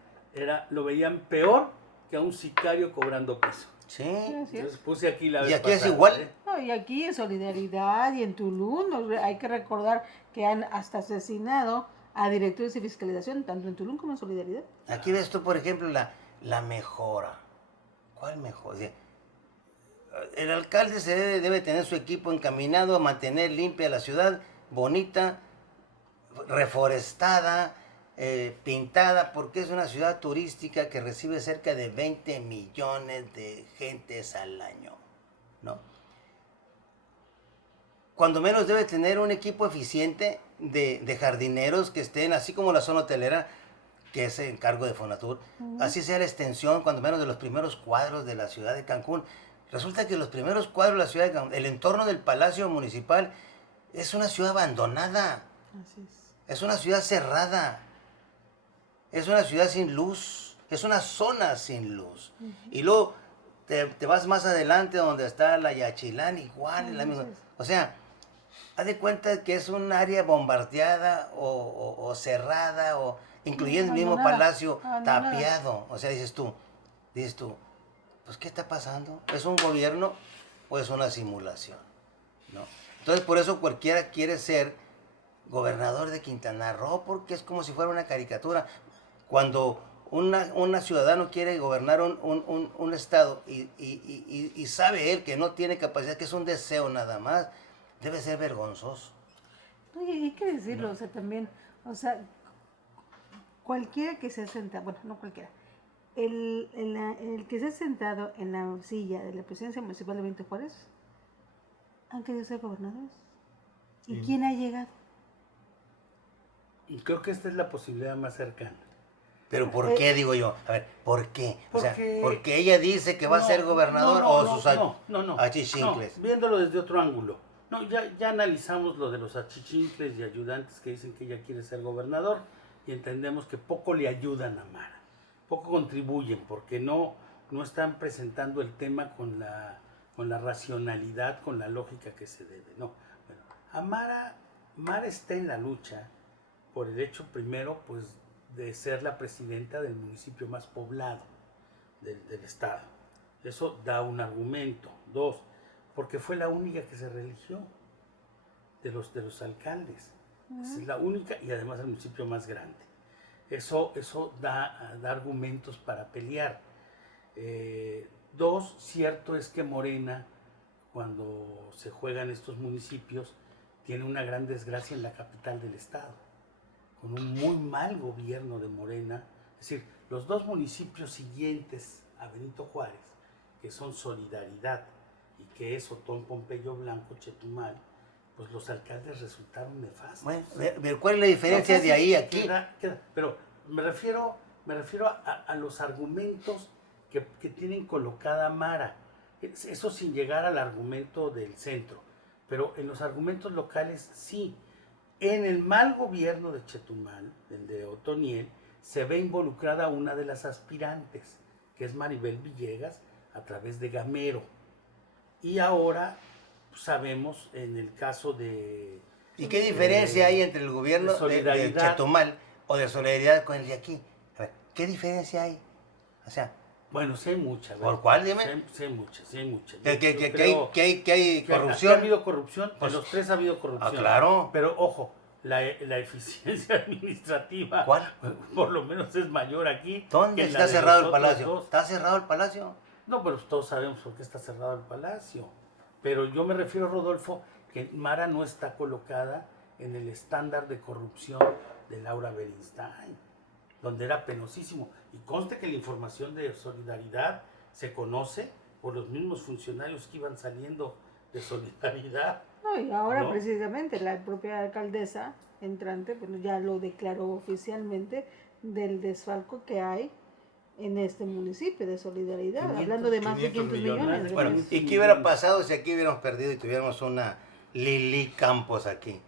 lo veían peor que a un sicario cobrando piso. Sí. Entonces puse aquí la vez ¿Y aquí pasada, es igual? No, y aquí en Solidaridad y en Tulum, hay que recordar que han hasta asesinado a directores de fiscalización, tanto en Tulum como en Solidaridad. Aquí ves tú, por ejemplo, la mejora. ¿Cuál mejora? O sea, el alcalde debe tener su equipo encaminado a mantener limpia la ciudad, bonita, reforestada, pintada, porque es una ciudad turística que recibe cerca de 20 millones de gentes al año, ¿no? Cuando menos debe tener un equipo eficiente de jardineros que estén, así como la zona hotelera, que es en cargo de Fonatur, así sea la extensión, cuando menos de los primeros cuadros de la ciudad de Cancún. Resulta que los primeros cuadros de la ciudad de Cancún, el entorno del Palacio Municipal, es una ciudad abandonada. Así es. Es una ciudad cerrada. Es una ciudad sin luz. Es una zona sin luz. Y luego te vas más adelante donde está la Yaxchilán, igual. La misma. O sea, haz de cuenta que es un área bombardeada o cerrada, o incluyendo el mismo palacio tapiado. O sea, dices tú, pues ¿qué está pasando? ¿Es un gobierno o es una simulación? ¿no? Entonces por eso cualquiera quiere ser gobernador de Quintana Roo, porque es como si fuera una caricatura. Cuando una ciudadano quiere gobernar un estado y sabe él que no tiene capacidad, que es un deseo nada más, debe ser vergonzoso. Oye, hay que decirlo, o sea, también, o sea, cualquiera que se ha sentado, bueno, no cualquiera, el que se ha sentado en la silla de la presidencia municipal de Benito Juárez, han querido ser gobernadores. ¿Y quién ha llegado? Y creo que esta es la posibilidad más cercana. Pero ¿por qué, digo yo? A ver, ¿por qué? O sea, Porque- porque ella dice que va a ser gobernador o sus achichincles. No, viéndolo desde otro ángulo. No, ya analizamos lo de los achichincles y ayudantes que dicen que ella quiere ser gobernador y entendemos que poco le ayudan a Mara, poco contribuyen porque no están presentando el tema con la racionalidad, con la lógica que se debe. No, bueno, Mara está en la lucha por el hecho primero, pues, de ser la presidenta del municipio más poblado del estado. Eso da un argumento. Dos, porque fue la única que se reeligió de los alcaldes. Es la única y además el municipio más grande. Eso da argumentos para pelear. Dos, cierto es que Morena, cuando se juegan estos municipios, tiene una gran desgracia en la capital del estado, con un muy mal gobierno de Morena. Es decir, los dos municipios siguientes a Benito Juárez, que son Solidaridad y que es Otón Pompeyo Blanco, Chetumal, pues los alcaldes resultaron nefastos. Bueno, pero ¿cuál es la diferencia No, de ahí a aquí? Pero me refiero a los argumentos que tienen colocada Mara. Eso sin llegar al argumento del centro. Pero en los argumentos locales sí. En el mal gobierno de Chetumal, el de Otoniel, se ve involucrada una de las aspirantes, que es Maribel Villegas, a través de Gamero. Y ahora sabemos en el caso de... ¿Y qué diferencia hay entre el gobierno de Chetumal o de Solidaridad con el de aquí? A ver, ¿qué diferencia hay? O sea, Bueno, sí hay mucha. ¿por cuál, dime? Sí hay mucha. ¿Que hay corrupción? Ha habido corrupción, Pues, en los tres ha habido corrupción. claro. Pero ojo, la eficiencia administrativa, ¿Cuál? por lo menos es mayor aquí. ¿Dónde que en la está de cerrado el los otros palacio? dos. ¿Está cerrado el palacio? No, pero todos sabemos por qué está cerrado el palacio. Pero yo me refiero, Rodolfo, que Mara no está colocada en el estándar de corrupción de Laura Beristain, donde era penosísimo. Y conste que la información de Solidaridad se conoce por los mismos funcionarios que iban saliendo de Solidaridad. No, y ahora ¿No? precisamente la propia alcaldesa entrante, bueno, ya lo declaró oficialmente del desfalco que hay en este municipio de Solidaridad, 500, hablando de más de 500 500 millones. de Bueno, pesos. ¿y qué hubiera pasado si aquí hubiéramos perdido y tuviéramos una Lili Campos aquí,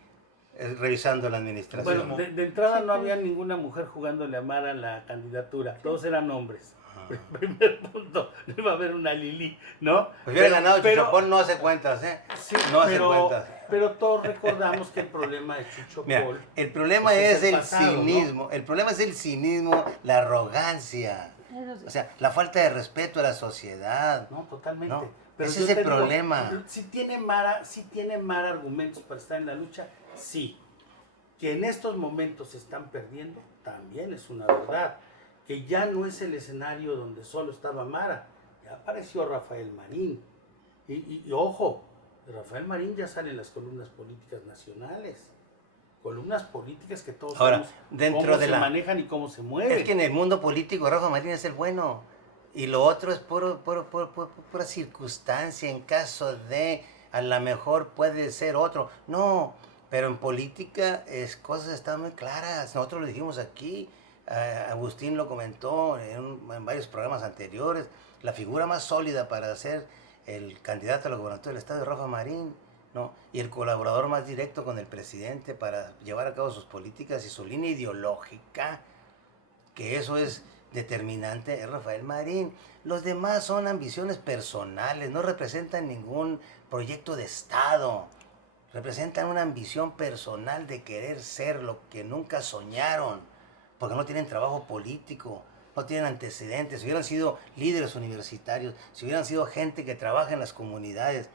revisando la administración? Bueno, de entrada no había ninguna mujer jugándole a Mara la candidatura, todos eran hombres. Primer punto, no iba a haber una Lili, ¿no? Pues hubiera ganado Chuchopol, no hace cuentas, ¿eh? Sí, no hace cuentas. pero todos recordamos que el problema de Chucho Mira, Paul, el problema pues, es el pasado, ¿no? cinismo, el problema es el cinismo, la arrogancia, Eso sí. o sea, la falta de respeto a la sociedad. No, totalmente. No, Pero ese yo es el te digo, problema. Si tiene Mara argumentos para estar en la lucha, sí. Que en estos momentos se están perdiendo, también es una verdad. Que ya no es el escenario donde solo estaba Mara, ya apareció Rafael Marín. Y ojo, Rafael Marín ya sale en las columnas políticas nacionales. Columnas políticas que todos Ahora, sabemos dentro cómo de se la- manejan y cómo se mueven. Es que en el mundo político Rafa Marín es el bueno y lo otro es pura circunstancia en caso de a lo mejor puede ser otro. No, pero en política cosas están muy claras. Nosotros lo dijimos aquí, Agustín lo comentó en varios programas anteriores. La figura más sólida para ser el candidato a la gobernatura del estado es Rafa Marín, ¿no? Y el colaborador más directo con el presidente para llevar a cabo sus políticas y su línea ideológica, que eso es determinante, es Rafael Marín. Los demás son ambiciones personales, no representan ningún proyecto de Estado. Representan una ambición personal de querer ser lo que nunca soñaron, porque no tienen trabajo político, no tienen antecedentes. Si hubieran sido líderes universitarios, si hubieran sido gente que trabaja en las comunidades,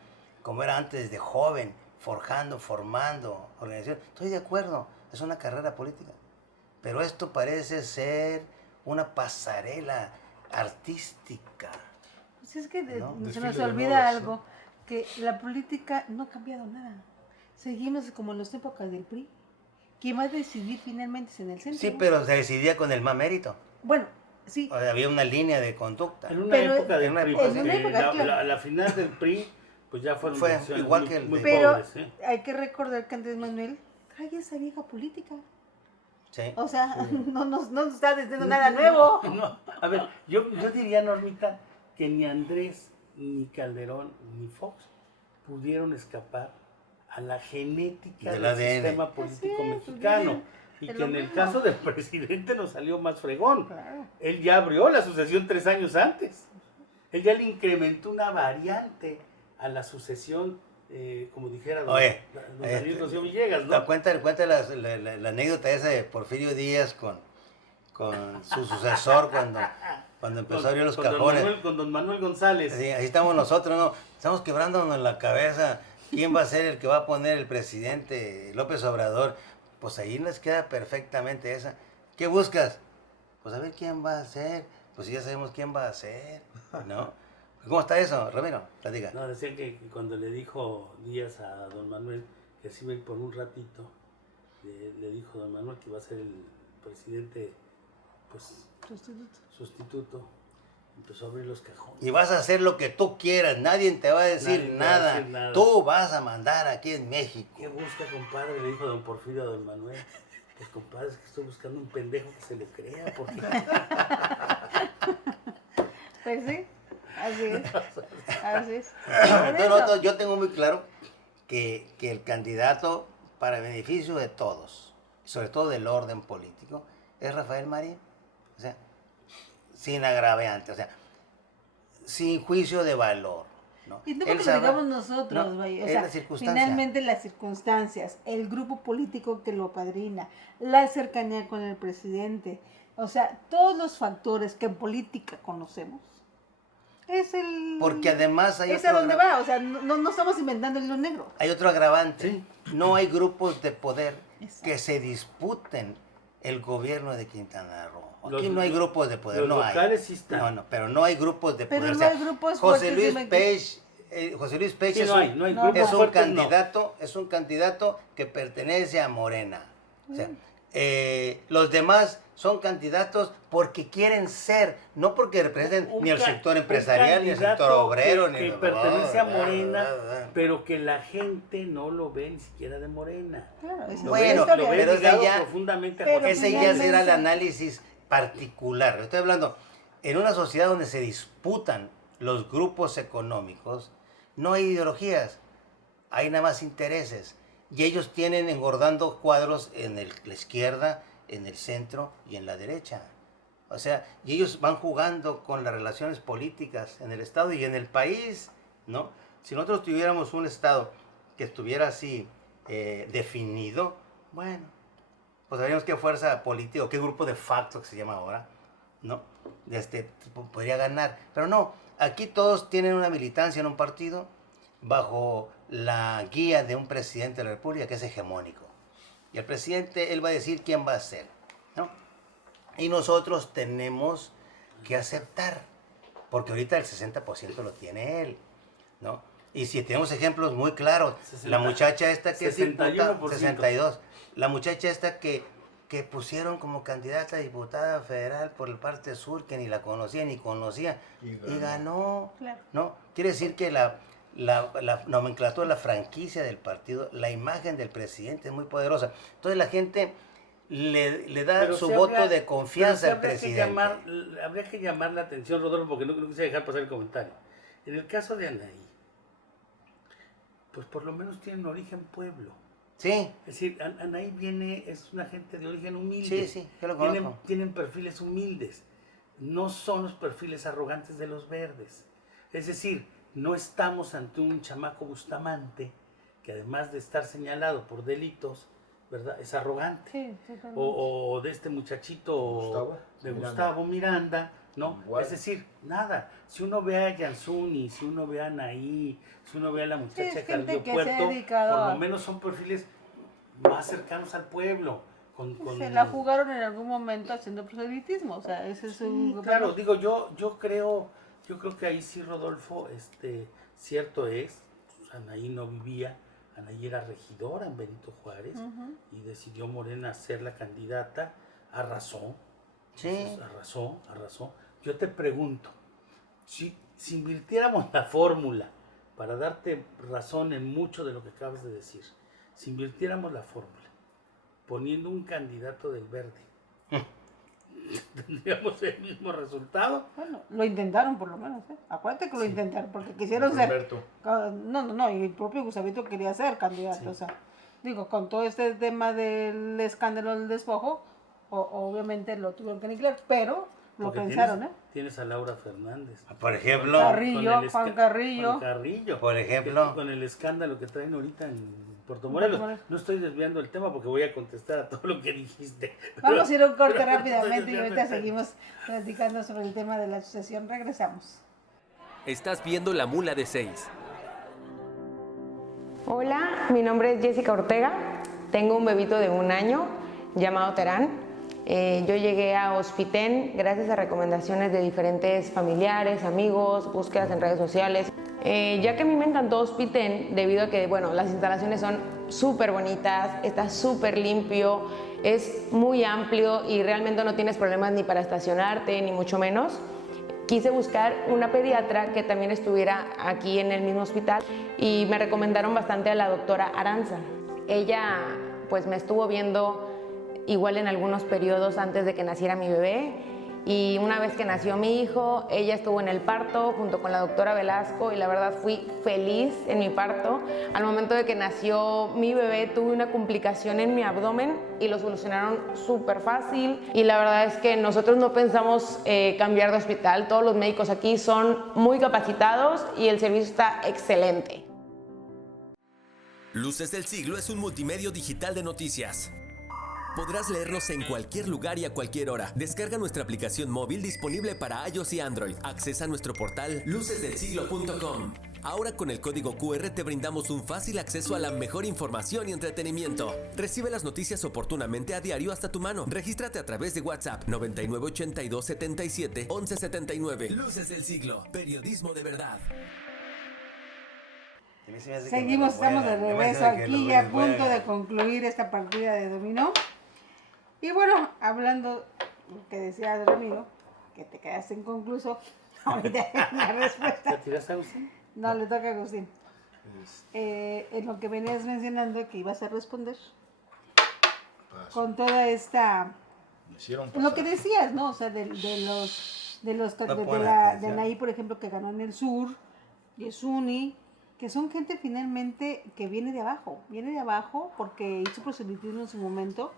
como era antes desde joven, forjando, formando organización. Estoy de acuerdo, es una carrera política. Pero esto parece ser una pasarela artística. Pues es que ¿No? se Desfile nos de olvida modas, algo, que la política no ha cambiado nada. Seguimos como en las épocas del PRI. ¿Quién va a decidir finalmente es en el centro? Sí, pero se decidía con el más mérito. Bueno, sí, O sea, había una línea de conducta. En una Pero- época del en una PRI, época, porque en una época, la, claro. la final del PRI, pues ya fueron Fue decisiones igual muy, que el muy de- pero pobres, ¿eh? hay que recordar que Andrés Manuel trae esa vieja política. Sí. O sea, no nos está diciendo nada nuevo. No, a ver, yo diría, Normita, que ni Andrés, ni Calderón, ni Fox pudieron escapar a la genética Del del ADN. sistema político Así es, mexicano. pues, Y es que lo en el mismo. caso del presidente nos salió más fregón. Claro. Él ya abrió la sucesión 3 años antes. Él ya le incrementó una variante a la sucesión, como dijera don, Oye, don Daniel Rocío Villegas, ¿no? Cuenta la anécdota esa de Porfirio Díaz con su sucesor cuando empezó a abrir los cajones. Con don Manuel González. Sí, ahí estamos nosotros, ¿no? Estamos quebrándonos la cabeza. ¿Quién va a ser el que va a poner el presidente López Obrador? Pues ahí nos queda perfectamente esa. ¿Qué buscas? Pues a ver quién va a ser. Pues ya sabemos quién va a ser, ¿no? ¿Cómo está eso, Ramiro? Platica. No, decía que cuando le dijo Díaz a don Manuel que se iba a ir por un ratito, le dijo don Manuel que iba a ser el presidente, pues, sustituto. Empezó a abrir los cajones. Y vas a hacer lo que tú quieras, nadie te va a decir, Nadie te va a nada. decir nada. Tú vas a mandar aquí en México. ¿Qué busca, compadre? Le dijo don Porfirio a don Manuel. Pues, compadre, es que estoy buscando un pendejo que se le crea, porque Pues sí, así es. Así es. Entonces, nosotros- yo tengo muy claro que el candidato para beneficio de todos, sobre todo del orden político, es Rafael Marín. O sea, sin agraviante, o sea, sin juicio de valor. ¿no? Y no Él porque lo sabe- digamos nosotros, no, vaya, o es sea, la circunstancia. finalmente las circunstancias, el grupo político que lo padrina, la cercanía con el presidente, o sea, todos los factores que en política conocemos, es el... Porque además hay es a otro donde va, o sea, no estamos inventando el hilo negro. Hay otro agravante. No hay grupos de poder Exacto. que se disputen el gobierno de Quintana Roo. Los- Aquí no hay grupos de poder, los no hay. locales sí están. No, no, pero no hay grupos de Pero poder. no O sea, hay grupos José fuertes, Luis dime Pech, José Luis Pech Sí, es, no un, hay No, grupos es un fuertes, no. candidato, es un candidato que pertenece a Morena. O sea, los demás son candidatos porque quieren ser, no porque representen ni el sector empresarial, ni el sector candidato obrero, que ni pertenece a Morena, pero que la gente no lo ve ni siquiera de Morena. Claro, esa es Bueno, la historia. lo ve pero ese ligado ya- profundamente a pero José Ese Luis. ya será el finalmente- análisis particular. Estoy hablando, en una sociedad donde se disputan los grupos económicos, no hay ideologías, hay nada más intereses. Y ellos tienen engordando cuadros en la izquierda, en el centro y en la derecha. O sea, y ellos van jugando con las relaciones políticas en el Estado y en el país, ¿no? Si nosotros tuviéramos un Estado que estuviera así definido, bueno, pues sabríamos qué fuerza política o qué grupo de facto que se llama ahora, ¿no? Podría ganar. Pero no, aquí todos tienen una militancia en un partido bajo la guía de un presidente de la República que es hegemónico. Y el presidente, él va a decir quién va a ser, ¿no? Y nosotros tenemos que aceptar, porque ahorita el 60% lo tiene él, ¿no? Y si tenemos ejemplos muy claros, 60, la muchacha esta que es diputada, 61%. 62, la muchacha esta que pusieron como candidata a diputada federal por el parte sur, que ni la conocía ni conocía, y ganó, Claro. ¿no? Quiere decir que la nomenclatura, la franquicia del partido, la imagen del presidente es muy poderosa. Entonces la gente le da Pero su sí voto habría- de confianza al pero sí presidente. habría que llamar la atención, Rodolfo, porque no quise dejar pasar el comentario. En el caso de Anaí, pues por lo menos tiene un origen pueblo. Sí, Es decir, Anaí es una gente de origen humilde. sí, sí, yo lo conozco. Tienen perfiles humildes. No son los perfiles arrogantes de los verdes. Es decir, no estamos ante un chamaco Bustamante que además de estar señalado por delitos, ¿verdad? Es arrogante. Sí, totalmente. O de este muchachito Gustavo de Miranda. Gustavo Miranda, No, Igual. es decir, nada. Si uno ve a Yansuni, si uno ve a Anaí, si uno ve a la muchacha es de gente que se ha Cardiopuerto, dedicado por a- lo menos son perfiles más cercanos al pueblo. Se la jugaron en algún momento haciendo proselitismo, o sea, ese es Sí, un... claro, digo, yo creo que ahí sí, Rodolfo, cierto es, pues, Anaí no vivía, Anaí era regidora en Benito Juárez y decidió Morena ser la candidata, arrasó, Sí. entonces, arrasó. Yo te pregunto, si invirtiéramos la fórmula, para darte razón en mucho de lo que acabas de decir, si invirtiéramos la fórmula, poniendo un candidato del Verde, tendríamos el mismo resultado. Bueno, lo intentaron por lo menos, ¿eh? Acuérdate que lo intentaron, porque quisieron ser... Humberto. No, y el propio Gustavito quería ser candidato, Sí. o sea, digo, con todo este tema del escándalo del despojo, obviamente lo tuvieron que aniquilar, pero lo Porque pensaron, tienes a Laura Fernández. Por ejemplo, Carrillo, el Juan esca- Carrillo. Juan Carrillo. Por ejemplo. Con el escándalo que traen ahorita en Puerto Morelos. Morelos. No estoy desviando el tema porque voy a contestar a todo lo que dijiste. Vamos a ir a un corte Pero no rápidamente estoy y ahorita desviando el seguimos platicando sobre el tema de la asociación. Regresamos. Estás viendo La Mula de 6. Hola, mi nombre es Jessica Ortega, tengo un bebito de 1 año llamado Terán. Yo llegué a Hospiten gracias a recomendaciones de diferentes familiares, amigos, búsquedas en redes sociales. Ya que a mí me encantó Hospiten debido a que, bueno, las instalaciones son súper bonitas, está súper limpio, es muy amplio y realmente no tienes problemas ni para estacionarte, ni mucho menos. Quise buscar una pediatra que también estuviera aquí en el mismo hospital y me recomendaron bastante a la doctora Aranza. Ella pues me estuvo viendo igual en algunos periodos antes de que naciera mi bebé y una vez que nació mi hijo, ella estuvo en el parto junto con la doctora Velasco y la verdad fui feliz en mi parto. Al momento de que nació mi bebé tuve una complicación en mi abdomen y lo solucionaron súper fácil y la verdad es que nosotros no pensamos cambiar de hospital, todos los médicos aquí son muy capacitados y el servicio está excelente. Luces del Siglo es un multimedio digital de noticias. Podrás leernos en cualquier lugar y a cualquier hora. Descarga nuestra aplicación móvil disponible para iOS y Android. Accesa a nuestro portal lucesdelsiglo.com. Ahora con el código QR te brindamos un fácil acceso a la mejor información y entretenimiento. Recibe las noticias oportunamente a diario hasta tu mano. Regístrate a través de WhatsApp 9982771179. Luces del Siglo, periodismo de verdad. A mí se me hace que Seguimos, me lo estamos de vuelan. A mí se regreso me hace que aquí lo ya a vuelan. punto de concluir esta partida de dominó. Y bueno, hablando lo que decía Ramiro, que te quedaste inconcluso, ahorita la respuesta. ¿Te tiras a Agustín? No, le toca a Agustín. En lo que venías mencionando que ibas a responder con toda esta... Me hicieron Lo que pasar. decías, ¿no? O sea, de pone de atención. Anaí, por ejemplo, que ganó en el sur, Yesuni, que son gente finalmente que viene de abajo porque hizo proselitismo en su momento.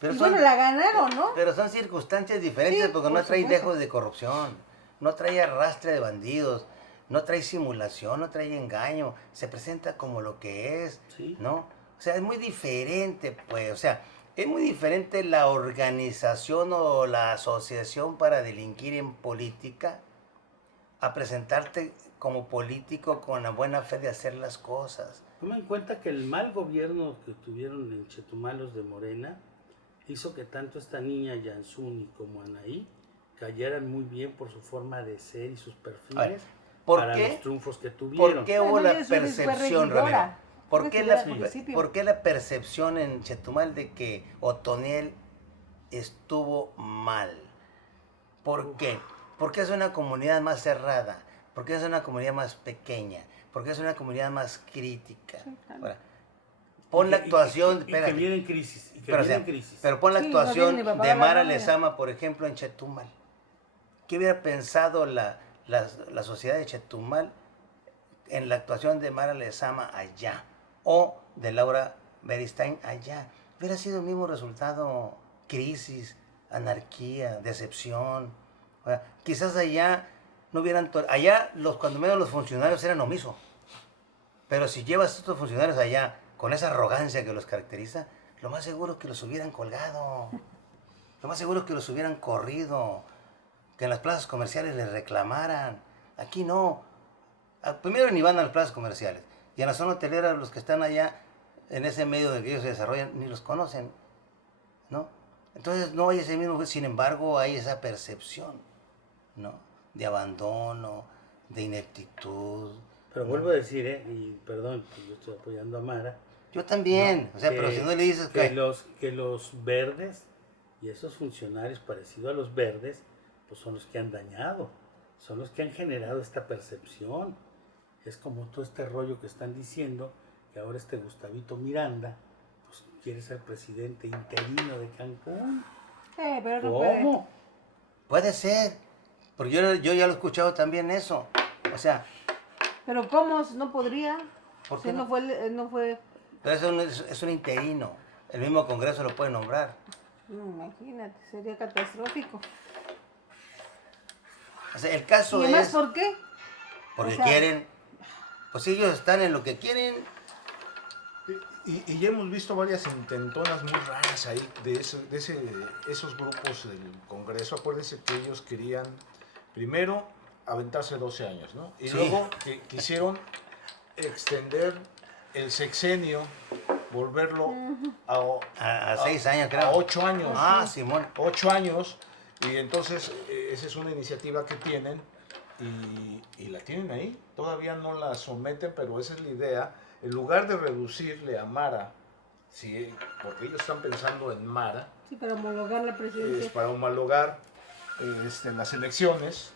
Pero Y son- bueno, la ganaron, ¿no? Pero son circunstancias diferentes Sí, porque por no trae supuesto. lejos de corrupción, no trae arrastre de bandidos, no trae simulación, no trae engaño, se presenta como lo que es, Sí. ¿no? O sea, es muy diferente, pues, o sea, es muy diferente la organización o la asociación para delinquir en política a presentarte como político con la buena fe de hacer las cosas. Toma en cuenta que el mal gobierno que tuvieron en Chetumal los de Morena hizo que tanto esta niña Yansuni como Anaí cayeran muy bien por su forma de ser y sus perfiles ¿por para qué? los triunfos que tuvieron. ¿Por qué hubo Bueno, la Yansuni fue percepción, regidora. Ramiro? ¿Por qué, Regidora la, del municipio. ¿Por qué la percepción en Chetumal de que Otoniel estuvo mal? ¿Por qué? Porque es una comunidad más cerrada, porque es una comunidad más pequeña, porque es una comunidad más crítica. Sí, claro. Ahora, pon la actuación, y que espérate, viene en crisis. Y que pero, o viene sea, en crisis. pero pon la Sí, no actuación viene ni papá de de la Mara novia. Lezama, por ejemplo, en Chetumal. ¿Qué hubiera pensado la sociedad de Chetumal en la actuación de Mara Lezama allá o de Laura Beristain allá? Hubiera sido el mismo resultado: crisis, anarquía, decepción. O sea, quizás allá no hubieran... Allá, cuando menos los funcionarios eran omisos. Pero si llevas a estos funcionarios allá con esa arrogancia que los caracteriza, lo más seguro es que los hubieran colgado. Lo más seguro es que los hubieran corrido, que en las plazas comerciales les reclamaran. Aquí no. Primero ni van a las plazas comerciales. Y en la zona hotelera los que están allá, en ese medio de que ellos se desarrollan, ni los conocen, ¿no? Entonces no hay ese mismo, sin embargo hay esa percepción, ¿no? De abandono, de ineptitud. Pero vuelvo a decir, y perdón, yo estoy apoyando a Mara. Yo también, No, o sea, pero si no le dices que los verdes y esos funcionarios parecidos a los verdes, pues son los que han dañado, son los que han generado esta percepción. Es como todo este rollo que están diciendo, que ahora este Gustavito Miranda, pues quiere ser presidente interino de Cancún. Pero no ¿Cómo? Puede ser, porque yo ya lo he escuchado también eso. O sea, Pero ¿cómo? No podría. ¿por Si qué no no? fue... Pero eso es un interino. El mismo Congreso lo puede nombrar. Imagínate, sería catastrófico. O sea, el caso ¿Y además es por qué? porque o sea- quieren, pues ellos están en lo que quieren. Y ya hemos visto varias intentonas muy raras ahí de esos grupos del Congreso. Acuérdense que ellos querían primero aventarse 12 años, ¿no? Y Sí. luego quisieron extender el sexenio, volverlo A 6 años, creo. a 8 años. Ah, Simón. 8 años, y entonces esa es una iniciativa que tienen y la tienen ahí. Todavía no la someten, pero esa es la idea. En lugar de reducirle a Mara, sí, porque ellos están pensando en Mara, Sí, para homologar la es presidencia. para homologar las elecciones,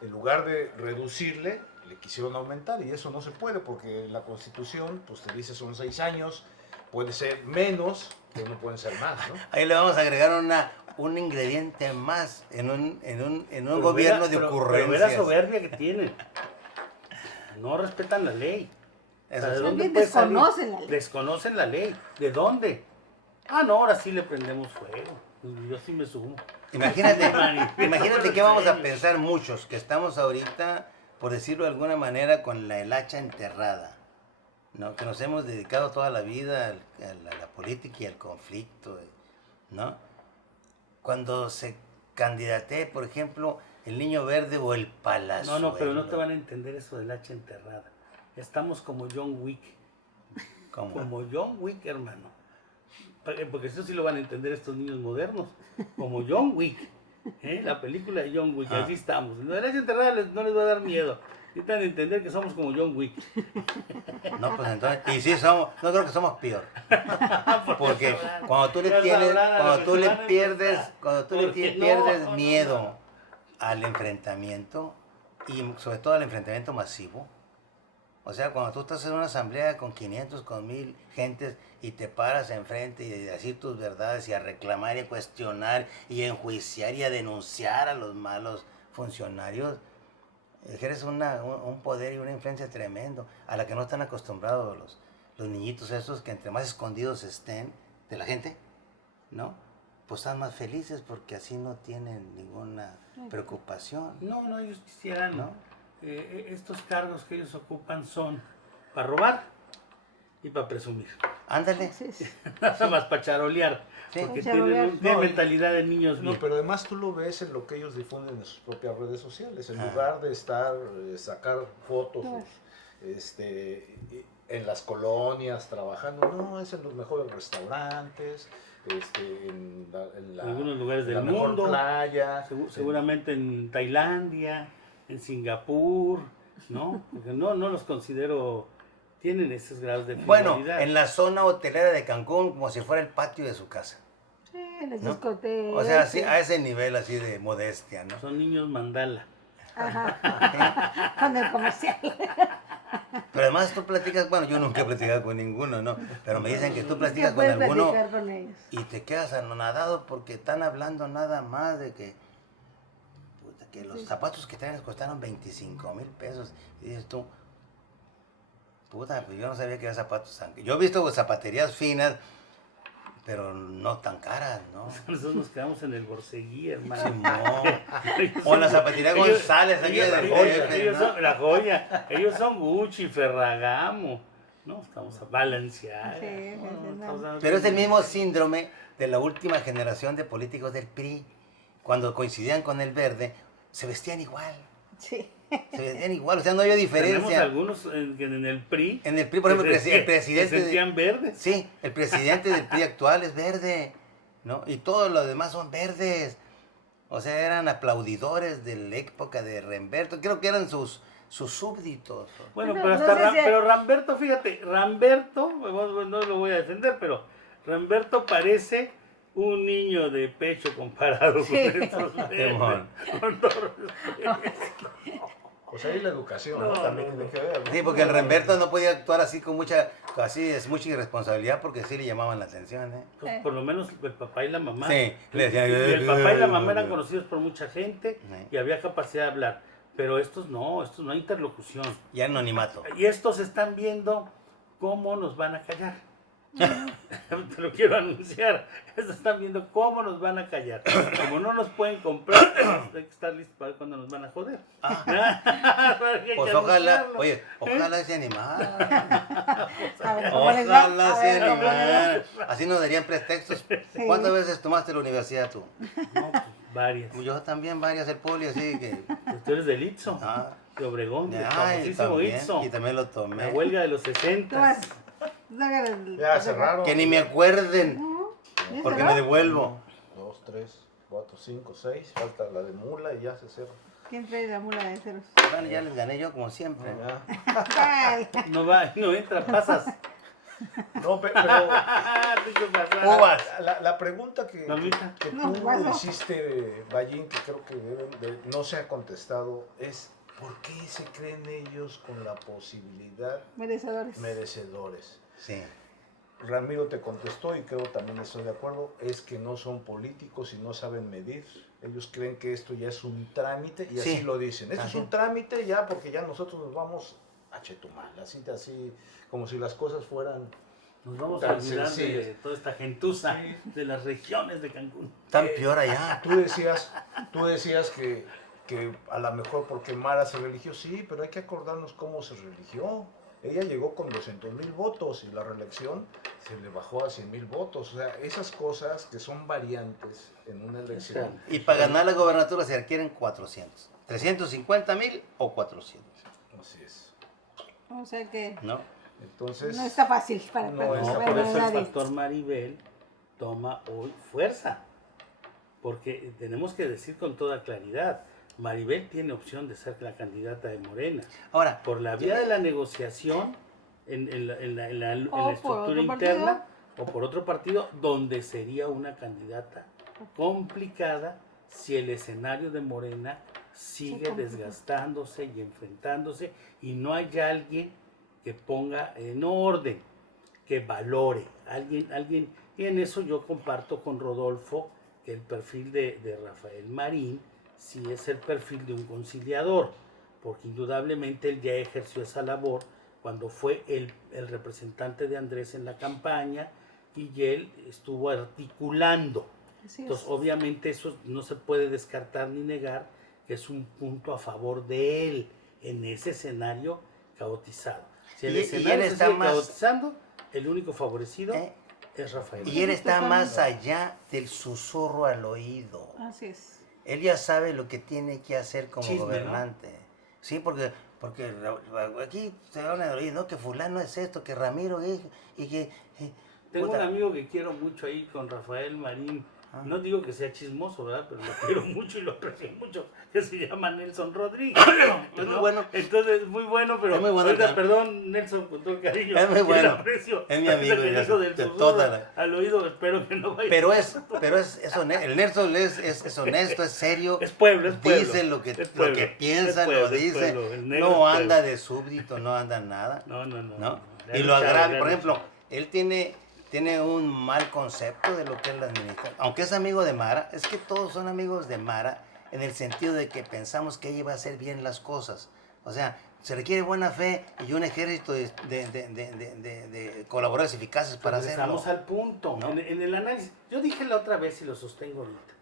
en lugar de reducirle, le quisieron aumentar, y eso no se puede porque la Constitución pues te dice son 6 años, puede ser menos, pero no pueden ser más, ¿no? Ahí le vamos a agregar un ingrediente más en un Pero gobierno de Pero ve la ocurrencias. soberbia que tienen. No respetan la ley. O sea, Eso ¿de sí. dónde También puede salir? desconocen la ley. Desconocen la ley. ¿De dónde? Ah, no, ahora sí le prendemos fuego. Yo sí me sumo. Imagínate qué vamos a pensar muchos que estamos ahorita, por decirlo de alguna manera, con el hacha enterrada, ¿no? Que nos hemos dedicado toda la vida a la política y al conflicto, ¿no? Cuando se candidatee, por ejemplo, el Niño Verde o el Palazuelo. No, pero no te van a entender eso del hacha enterrada. Estamos como John Wick. ¿Cómo? Como John Wick, hermano. Porque eso sí lo van a entender estos niños modernos. Como John Wick. La película de John Wick. Así estamos. Lo del hacha enterrada no les va a dar miedo. Necesitan entender que somos como John Wick. No, pues entonces, y sí somos, no creo que somos peor. Porque cuando tú le Ya tienes, sabrán a lo cuando que tú se le van a pierdes, enfrentar. cuando tú le Porque pierdes no, miedo no. al enfrentamiento, y sobre todo al enfrentamiento masivo. O sea, cuando tú estás en una asamblea con 500, con 1000 gentes y te paras enfrente y a decir tus verdades y a reclamar y a cuestionar y a enjuiciar y a denunciar a los malos funcionarios, ejerces un poder y una influencia tremendo a la que no están acostumbrados los niñitos esos que entre más escondidos estén de la gente, ¿no? Pues están más felices porque así no tienen ninguna preocupación. No, ellos quisieran, ¿No? Estos cargos que ellos ocupan son para robar y para presumir. Ándale. Sí, sí. Nada más para charolear. Sí. Porque Charolear. tienen No, mentalidad de niños No, bien. pero además tú lo ves en lo que ellos difunden en sus propias redes sociales. En Ah. lugar de sacar fotos Claro. en las colonias trabajando, no, es en los mejores restaurantes, en algunos lugares en del la mejor mundo. playa. Seguramente en Tailandia, en Singapur, ¿no? Porque no los considero, tienen esos grados de Bueno, frivolidad. en la zona hotelera de Cancún, como si fuera el patio de su casa. Sí, en las ¿No? discotecas. O sea, así, a ese nivel así de modestia, ¿no? Son niños mandala. Ajá. Con el comercial. Pero además tú platicas, bueno, yo nunca he platicado con ninguno, ¿no? Pero me dicen que tú platicas Que con puedes alguno platicar con ellos. y te quedas anonadado porque están hablando nada más de que, puta, que los zapatos que traen les costaron 25,000 pesos. Y dices tú, puta, pues yo no sabía que eran zapatos tan... Yo he visto zapaterías finas, pero no tan caras, ¿no? Nosotros nos quedamos en el Borseguí, hermano. Simón. O en la zapatería Ellos- González, aquí ellos- del ellos- DF, ellos ¿no? son la joya. Ellos son Gucci, Ferragamo. ¿no? Estamos a balancear. Sí, ¿no? Pero es el mismo síndrome de la última generación de políticos del PRI. Cuando coincidían con el Verde, se vestían igual. Sí. Se vestían igual, o sea, no había Tenemos diferencia. algunos en el PRI. En el PRI, por ejemplo, el presidente... Se sentían verdes. Sí, el presidente del PRI actual es verde, ¿no? Y todos los demás son verdes. O sea, eran aplaudidores de la época de Remberto. Creo que eran sus súbditos. Bueno, No, pero no hasta sé si- pero Ramberto, fíjate, Ramberto, no lo voy a defender, pero Ramberto parece un niño de pecho comparado Sí. con estos Simón. con todo respeto. Pues ahí la educación, ¿no? No, También no, tiene que ver, ¿no? Sí, porque el Remberto no podía actuar así con mucha irresponsabilidad porque sí le llamaban la atención, ¿eh? Pues por lo menos el papá y la mamá. Sí, le decían, Y el papá y la mamá eran conocidos por mucha gente y había capacidad de hablar. Pero estos no hay interlocución. Y anonimato. Y estos están viendo cómo nos van a callar. Te lo quiero anunciar. Estos están viendo cómo nos van a callar. Como no nos pueden comprar, hay que estar listos para ver cuándo nos van a joder. Hay que Pues ojalá, anunciarlo. oye, ojalá se animara. A ver, ¿cómo les va? Ojalá A se ver, ¿cómo les va? animara. Así nos darían pretextos. Sí. ¿Cuántas veces tomaste la universidad tú? No, pues, varias. Yo también, varias, el poli, así que... Pues tú eres del Itzo, Ah, de Obregón, del ay, famosísimo también, Itzo. y también lo La tomé. huelga de los 60. Tomás, saca el- Ya cerraron. Que ni me acuerden, ¿Ya porque cerró? me devuelvo. 2, 3, 4, 5, 6. Falta la de mula y ya se cierra. ¿Quién trae la mula de ceros? Bueno, ya les gané yo como siempre. Ya. Ay, No va, no entra, pasas. No, pero Tengo que pasar. Uvas. la pregunta que Normita. tú No, bueno. hiciste, Ballín, que creo que no se ha contestado, es ¿por qué se creen ellos con la posibilidad merecedores. merecedores? Sí. Ramiro te contestó y creo también estoy de acuerdo, es que no son políticos y no saben medir. Ellos creen que esto ya es un trámite y así Sí. lo dicen. Esto es Así. un trámite ya porque ya nosotros nos vamos a Chetumal, así, como si las cosas fueran... Nos vamos Tan a olvidar sencillo. de toda esta gentuza de las regiones de Cancún. Tan peor allá. Tú decías que a lo mejor porque Mara se religió, sí, pero hay que acordarnos cómo se religió. Ella llegó con 200,000 votos y la reelección se le bajó a 100,000 votos. O sea, esas cosas que son variantes en una elección. Y para ganar la gobernatura se requieren 400. 350,000 o 400. Así es. O sea que ¿No? Entonces, no está fácil para No está No, para por eso el nadie. factor Maribel toma hoy fuerza. Porque tenemos que decir con toda claridad, Maribel tiene opción de ser la candidata de Morena. Ahora, Por la vía de la negociación en la O por estructura otro interna o por otro partido, donde sería una candidata complicada si el escenario de Morena sigue complica. desgastándose y enfrentándose y no hay alguien que ponga en orden, que valore, alguien, y en eso yo comparto con Rodolfo que el perfil de Rafael Marín sí es el perfil de un conciliador, porque indudablemente él ya ejerció esa labor cuando fue el representante de Andrés en la campaña y él estuvo articulando. Así es. Entonces, obviamente eso no se puede descartar ni negar que es un punto a favor de él en ese escenario caotizado. Si el Y él escenario se está sigue más- caotizando, el único favorecido ¿eh? es Rafael. Y él está más allá del susurro al oído. Así es. Él ya sabe lo que tiene que hacer como Chisme, ¿no? gobernante. Sí, porque aquí se habla de oído, ¿no? Que fulano es esto, que Ramiro es, y que... Tengo puta, un amigo que quiero mucho ahí con Rafael Marín. No digo que sea chismoso, ¿verdad? Pero lo quiero mucho y lo aprecio mucho. Que se llama Nelson Rodríguez. Es muy ¿no? bueno. Entonces, es muy bueno, pero Es muy bueno, ahorita, claro. perdón, Nelson, con todo el cariño. Es muy y el bueno. aprecio. Es mi amigo, Ahorita que ya dijo sé, del de susurro toda la- al oído, espero que no vaya. Pero es honesto, el Nelson es honesto, es serio. Es pueblo, es pueblo. Dice lo que, Es pueblo, lo que piensa, es pueblo, lo es dice. pueblo, el negro No es anda pueblo. de súbdito, no anda nada. No. ¿No? Le Y han lo luchado, agrava, le han por ejemplo, luchado. él tiene un mal concepto de lo que es la administración. Aunque es amigo de Mara, es que todos son amigos de Mara en el sentido de que pensamos que ella va a hacer bien las cosas. O sea, se requiere buena fe y un ejército de colaboradores eficaces para hacerlo. Regresamos al punto. ¿No? En el análisis, yo dije la otra vez y lo sostengo ahorita.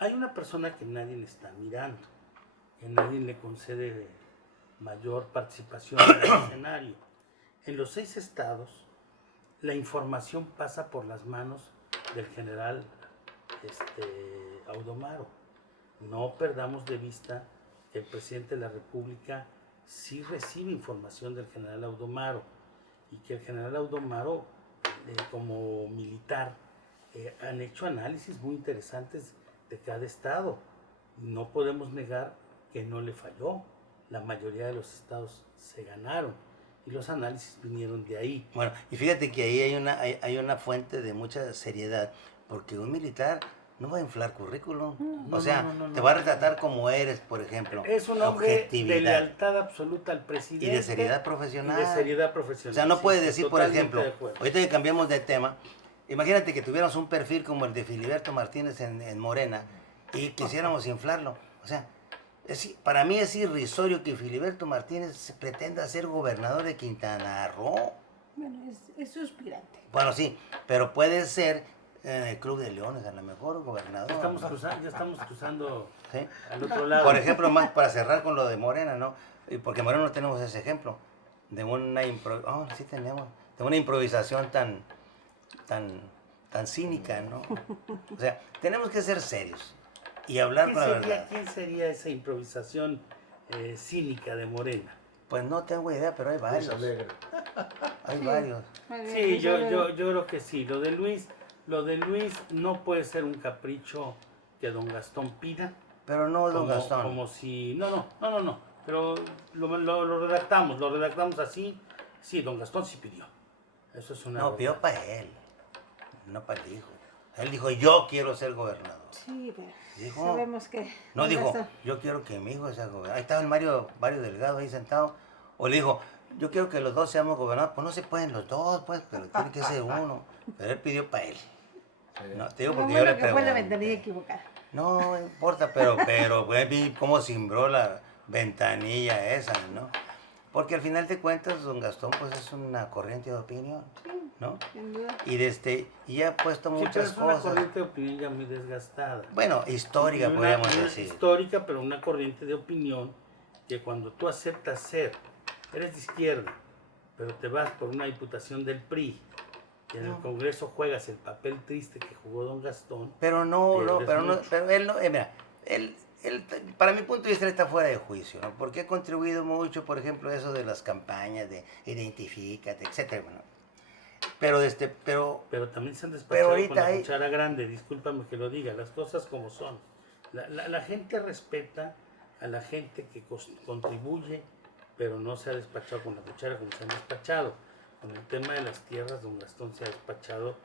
Hay una persona que nadie le está mirando, que nadie le concede mayor participación en el escenario. En los 6 estados, la información pasa por las manos del general Audomaro. No perdamos de vista que el presidente de la República sí recibe información del general Audomaro y que el general Audomaro, como militar, han hecho análisis muy interesantes de cada estado. No podemos negar que no le falló. La mayoría de los estados se ganaron y los análisis vinieron de ahí. Bueno, y fíjate que ahí hay una fuente de mucha seriedad, porque un militar no va a inflar currículum. No, o sea, no, te va a retratar como eres, por ejemplo. Es un hombre de lealtad absoluta al presidente. Y de seriedad profesional. Y de seriedad profesional. O sea, no sí, puedes decir, por totalmente ejemplo, de acuerdo. ahorita que cambiamos de tema, imagínate que tuviéramos un perfil como el de Filiberto Martínez en Morena y quisiéramos inflarlo. O sea, para mí es irrisorio que Filiberto Martínez pretenda ser gobernador de Quintana Roo. Bueno, es suspirante. Bueno, sí, pero puede ser en el Club de Leones, a lo mejor gobernador. Ya estamos cruzando ¿Sí? al otro lado. Por ejemplo, más para cerrar con lo de Morena, ¿no? Y porque Morena no tenemos ese ejemplo de una sí tenemos, de una improvisación tan cínica, ¿no? O sea, tenemos que ser serios y hablar con la verdad. ¿Quién sería esa improvisación cínica de Morena? Pues no tengo idea, pero hay varios. Alegre. Hay varios. Sí, yo creo que sí. Lo de Luis no puede ser un capricho que don Gastón pida. Pero no don Gastón. Como si... No. Pero lo redactamos así. Sí, don Gastón sí pidió. Eso es una... No, pidió para él, no para el hijo. Él dijo, yo quiero ser gobernador. Sí, pero Dijo, sabemos que... no dijo, Gastón. yo quiero que mi hijo sea gobernador. Ahí estaba el Mario Delgado ahí sentado. O le dijo, yo quiero que los dos seamos gobernadores. Pues no se pueden los dos, pues, pero tiene que ser uno. Pero él pidió para él. No, te digo Lo porque bueno yo le que fue la pregunté. ventanilla equivocada. No importa, pero pues, vi cómo cimbró la ventanilla esa, ¿no? Porque al final de cuentas, don Gastón, pues es una corriente de opinión, ¿no? Sin duda. Y ha puesto Sí, pero muchas es una cosas. corriente de opinión ya muy desgastada. Bueno, histórica, Una podríamos decir. Histórica, pero una corriente de opinión que cuando tú aceptas eres de izquierda, pero te vas por una diputación del PRI, y en el Congreso juegas el papel triste que jugó don Gastón. Pero pero él no, mira, él, para mi punto de vista, él está fuera de juicio, ¿no? Porque ha contribuido mucho, por ejemplo, eso de las campañas de identifícate, etcétera, bueno. Pero también se han despachado ahorita con la hay- cuchara grande, discúlpame que lo diga, las cosas como son. La gente respeta a la gente que contribuye, pero no se ha despachado con la cuchara como se han despachado. Con el tema de las tierras, don Gastón se ha despachado.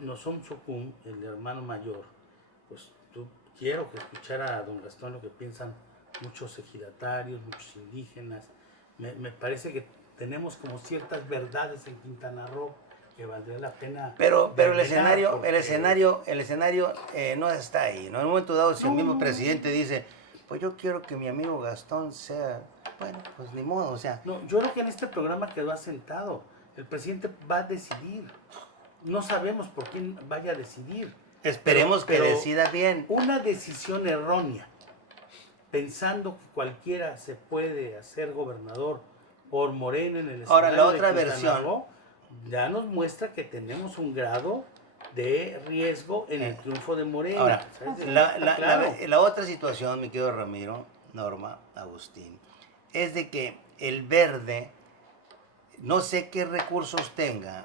No son Sucum, el hermano mayor, pues quiero que escuchara a don Gastón lo que piensan muchos ejidatarios, muchos indígenas. Me parece que tenemos como ciertas verdades en Quintana Roo que valdría la pena. Pero el desvelar, escenario, porque- el escenario no está ahí, ¿no? En un momento dado, si el mismo presidente dice, pues yo quiero que mi amigo Gastón sea, bueno, pues ni modo, o sea, No, yo creo que en este programa quedó asentado. El presidente va a decidir. No sabemos por quién vaya a decidir. esperemos Pero que decida bien. Una decisión errónea, pensando que cualquiera se puede hacer gobernador por Morena en el Ahora, la escenario de otra Quintana versión. Roo, ya nos muestra que tenemos un grado de riesgo en el triunfo de Morena. Ahora, ¿Sabes? la Claro. otra situación, mi querido Ramiro, Norma, Agustín, es de que el verde, no sé qué recursos tenga,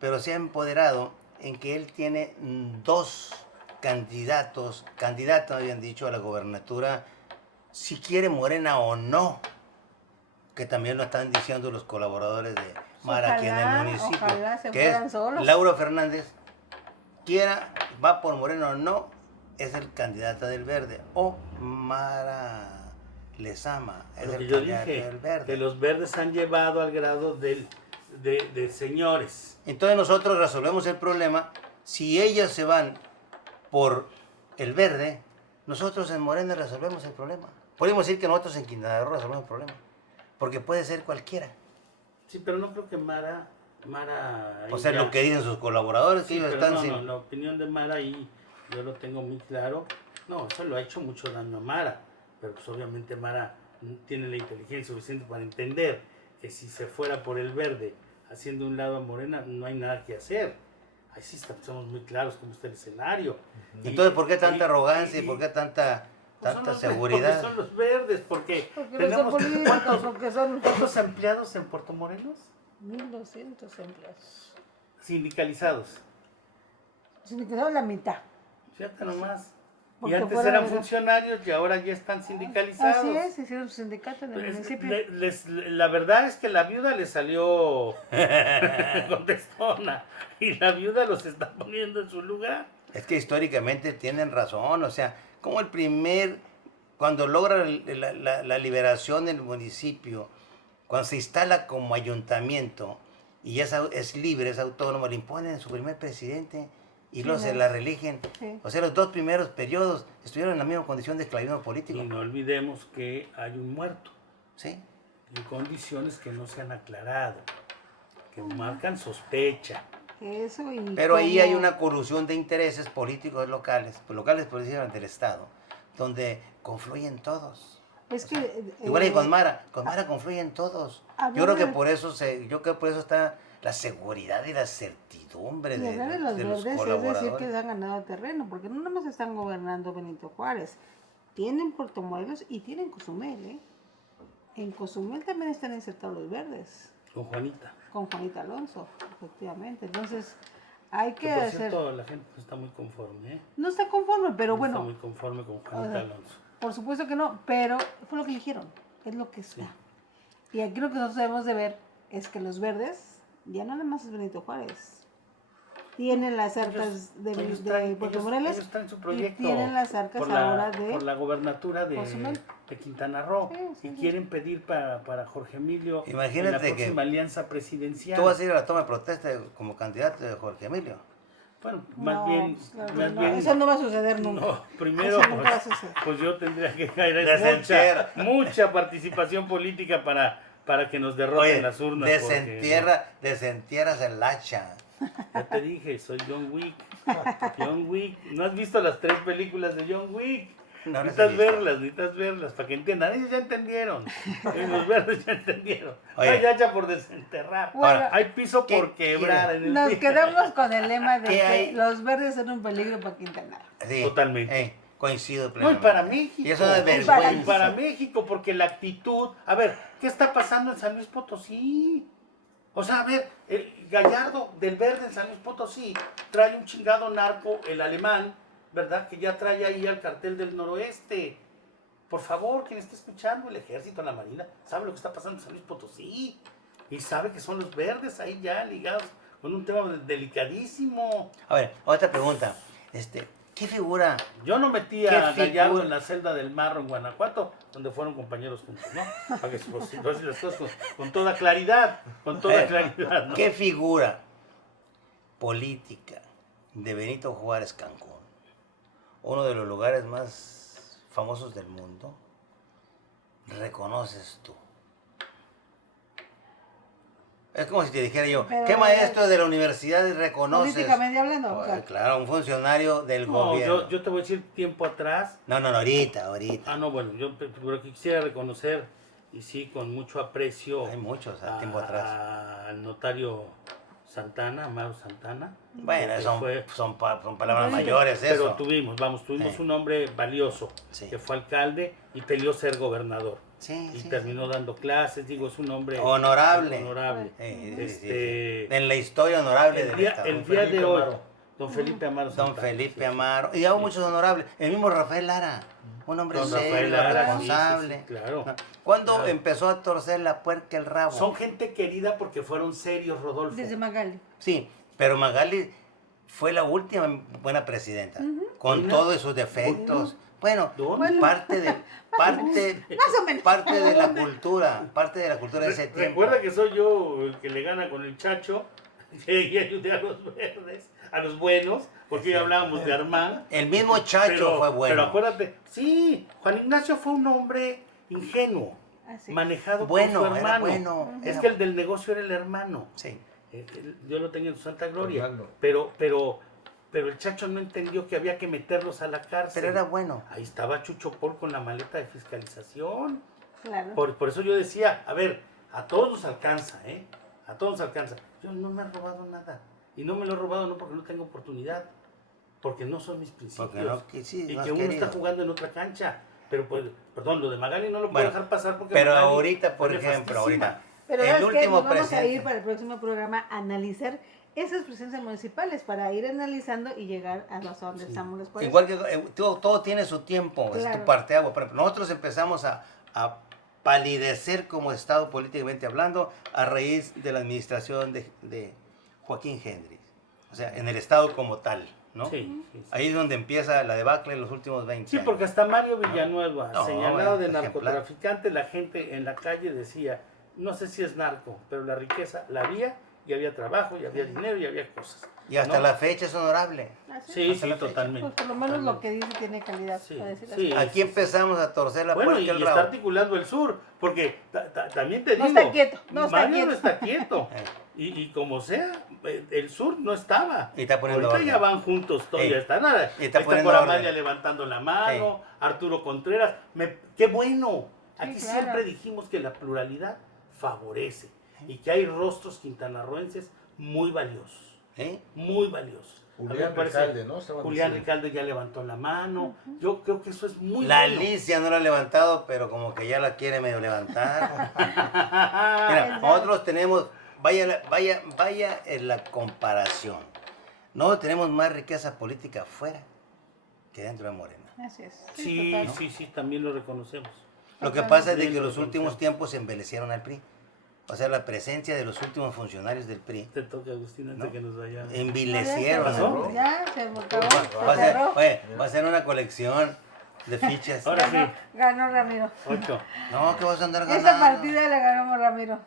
pero se ha empoderado en que él tiene dos candidatos habían dicho, a la gobernatura, si quiere Morena o no, que también lo están diciendo los colaboradores de Mara aquí en Ojalá, el municipio, ojalá se que fueran es solos. Laura Fernández, va por Morena o no, es el candidato del verde, o Mara Lezama es Lo que el yo candidato dije, del verde. que los verdes han llevado al grado de señores. Entonces nosotros resolvemos el problema. Si ellos se van por el verde, nosotros en Morena resolvemos el problema. Podemos decir que nosotros en Quintana Roo resolvemos el problema. Porque puede ser cualquiera. Sí, pero no creo que Mara O sea, ella- lo que dicen sus colaboradores, que Sí, ellos pero están no, sin... no, la opinión de Mara ahí yo lo tengo muy claro. No, eso lo ha hecho mucho daño a Mara, pero pues obviamente Mara tiene la inteligencia suficiente para entender que si se fuera por el verde, haciendo un lado a Morena, no hay nada que hacer. Ahí sí somos muy claros cómo está el escenario. Entonces, ¿por qué tanta arrogancia y por qué tanta seguridad? Porque son los verdes, porque Porque tenemos... no son políticos, porque son ¿Cuántos empleados en Puerto Morelos? 1,200 empleados. Sindicalizados. Sindicalizados la mitad. Fíjate nomás. Y Porque antes fuera eran de- funcionarios y ahora ya están sindicalizados. Así es, hicieron su sindicato en el municipio. La verdad es que la viuda le salió contestona y la viuda los está poniendo en su lugar. Es que históricamente tienen razón, o sea, como cuando logra la liberación del municipio, cuando se instala como ayuntamiento y es libre, es autónomo, le imponen su primer presidente y luego se la reeligen. Sí. O sea, los 2 primeros periodos estuvieron en la misma condición de esclavismo Y político. no olvidemos que hay un muerto ¿Sí? en condiciones que no se han aclarado, que marcan sospecha. Eso y Pero ahí como- hay una colusión de intereses políticos locales por decir del Estado, donde confluyen todos. Es que... Igual que con Mara confluyen todos. Yo creo que por eso está la seguridad y la certidumbre Y de hablar de los los verdes es decir colaboradores. que han ganado terreno, porque no nomás están gobernando Benito Juárez, tienen Puerto Morelos y tienen Cozumel, ¿eh? En Cozumel también están insertados los verdes, Con Juanita. con Juanita Alonso, efectivamente. Entonces, hay que Que por hacer... cierto, la gente no está muy conforme, ¿eh? No está conforme, pero No bueno, está muy conforme con Juanita sea, Alonso. por supuesto que no, pero fue lo que eligieron, es lo que está. Y aquí lo que nosotros debemos de ver es que los verdes, ya no nada más es Benito Juárez, tienen las arcas Ellos de traen- Puerto ellos- Morelos ellos traen su y proyecto tienen las arcas por ahora de... por la gobernatura Cozumel. de Quintana Roo. Sí, sí, y sí. quieren pedir para Jorge Emilio Imagínate en la que próxima alianza presidencial. Tú vas a ir a la toma de protesta como candidato de Jorge Emilio. Bueno, más No, bien, pues, claro que más no, bien, eso no va a suceder nunca. no, primero Eso nunca va a suceder. pues yo tendría que caer en Desentierra. mucha participación política para que nos derroten Oye, las urnas. desentierras el hacha. Ya te dije, soy John Wick. John Wick. ¿No has visto las 3 películas de John Wick? No las he necesitas visto. verlas, para que entiendan. Ellos ya entendieron. Los verdes ya entendieron. Oye. Hay hacha por desenterrar. Bueno, hay piso ¿qué- por quebrar en el Nos cielo. quedamos con el lema de ¿Qué que hay? los verdes son un peligro para Quintana Roo. Sí, Totalmente. coincido No, y plenamente. para México. Y eso es para Y vergüenza. para México, porque la actitud. A ver, ¿qué está pasando en San Luis Potosí? O sea, a ver, el Gallardo del Verde en San Luis Potosí trae un chingado narco, el alemán, ¿verdad? Que ya trae ahí al cartel del noroeste. Por favor, quien esté escuchando, el ejército, la marina, sabe lo que está pasando en San Luis Potosí. Y sabe que son los verdes ahí ya ligados con un tema delicadísimo. A ver, otra pregunta. ¿Qué figura? Yo no metí ¿Qué a Gallardo figura? en la celda del Marro en Guanajuato, donde fueron compañeros juntos, ¿no? Para que se pues, las cosas con toda claridad, ¿no? ¿Qué figura política de Benito Juárez Cancún, uno de los lugares más famosos del mundo, reconoces tú? Es como si te dijera yo, Pero, ¿qué maestro de la universidad reconoces? Políticamente hablando, o Pues, sea, claro, un funcionario del No, gobierno. yo te voy a decir tiempo atrás. No, ahorita. Ah, no, bueno, yo pero quisiera reconocer, y sí, con mucho aprecio, Hay muchos, a tiempo atrás. al notario Santana, Amaro Santana. Bueno, que son fue- palabras mayores Pero eso. tuvimos Sí. un hombre valioso, Sí. que fue alcalde y peleó ser gobernador. Sí, Y sí, terminó dando clases, digo, es un hombre Honorable. honorable. Sí. En la historia honorable El del día, Estado. el día de Felipe hoy, Amaro. don Felipe Amaro Don Santana, Felipe sí. Amaro. Y hay muchos honorables. El mismo Rafael Lara. Un hombre Don serio, Rafael Lara, sí, responsable. sí, sí, claro. ¿Cuándo Claro. empezó a torcer la puerca el rabo? Son gente querida porque fueron serios, Rodolfo. desde Magali. Sí, pero Magali fue la última buena presidenta. Con Mira. todos sus defectos. Bueno, ¿Dónde? parte de Más o menos. parte de la cultura de ese tiempo. Recuerda que soy yo el que le gana con el Chacho y ayudé a los verdes, a los buenos, porque ya hablábamos de Armán. El mismo Chacho fue bueno. Pero acuérdate, sí, Juan Ignacio fue un hombre ingenuo, Así. manejado Bueno, por su era hermano. bueno, Es era- que el del negocio era el hermano. Sí. Yo lo tenía en su santa gloria. Fernando. Pero el Chacho no entendió que había que meterlos a la cárcel. Pero era bueno. Ahí estaba Chucho Paul con la maleta de fiscalización. Claro. Por eso yo decía, a ver, A todos nos alcanza, ¿eh? A todos nos alcanza. Yo no me he robado nada. Y no me lo he robado no porque no tengo oportunidad, porque no son mis principios. Porque no, sí, y no que has uno querido. está jugando en otra cancha. Pero pues, perdón, lo de Magali no lo puedo dejar pasar porque pero Magali ahorita, por fue ejemplo, nefastísima. ahorita, Pero el ¿sabes qué? último Nos vamos a presidente. ir para el próximo programa a analizar esas presidencias municipales para ir analizando y llegar a los donde estamos después. Igual que todo tiene su tiempo, es Claro. tu parteaguas. Por ejemplo, nosotros empezamos a palidecer como Estado políticamente hablando a raíz de la administración de Joaquín Hendrix. O sea, en el Estado como tal, ¿no? Sí, sí, sí. Ahí es donde empieza la debacle en los últimos 20 Sí, años. porque hasta Mario Villanueva, No, señalado de ejemplar. narcotraficante, la gente en la calle decía, no sé si es narco, pero la riqueza la había, y había trabajo, y había dinero, y había cosas. Y hasta ¿no? la fecha es honorable. Así Sí, es. sí, totalmente. Pues por lo menos lo totalmente. que dice tiene calidad. Sí, para decir sí. así. Aquí empezamos a torcer la Bueno, puerca y al está rabo. articulando el sur, porque también te No digo, está quieto, no está Mario quieto. no está quieto. Y como sea, el sur no estaba. Y está poniendo Ahorita ya orden. van juntos, todos Ey. ya están nada. Y está Está poniendo por orden. Amalia levantando la mano, Ey. Arturo Contreras. ¡Qué bueno! Aquí claro. siempre dijimos que la pluralidad favorece y que hay rostros quintanarroenses muy valiosos. ¿Eh? Muy valiosos. A mí Julián me parece- Recalde, ¿no? Estaban Julián diciendo. Recalde ya levantó la mano. Yo creo que eso es muy La bueno. Liz ya no la ha levantado, pero como que ya la quiere medio levantar. Mira, nosotros tenemos, vaya en la comparación. No tenemos más riqueza política afuera que dentro de Morena. Así es. Sí, total. sí, sí, también lo reconocemos. Lo que pasa es de Bien, que lo los últimos reconocemos. tiempos se embellecieron al PRI. O sea, la presencia de los últimos funcionarios del PRI Te toca, Agustín, antes ¿no? que nos vayamos. envilecieron al pasó? PRI. Ya, se acabó, Va a se ser, cerró. oye, va a ser una colección de fichas. Ahora sí, Ganó Ramiro. 8. No, que vas a andar ganando. Esta partida la ganamos Ramiro.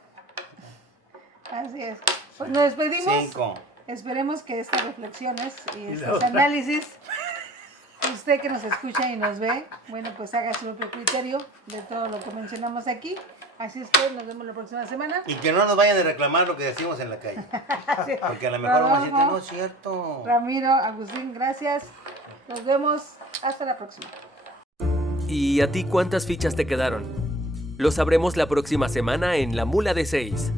Así es. Pues nos despedimos. 5. Esperemos que estas reflexiones y la estos otra. análisis, usted que nos escucha y nos ve, bueno, pues haga su propio criterio de todo lo que mencionamos aquí. Así es que nos vemos la próxima semana. Y que no nos vayan a reclamar lo que decimos en la calle. Porque a lo mejor vamos a decir que no es cierto. Ramiro, Agustín, gracias. Nos vemos. Hasta la próxima. ¿Y a ti cuántas fichas te quedaron? Lo sabremos la próxima semana en La Mula de 6.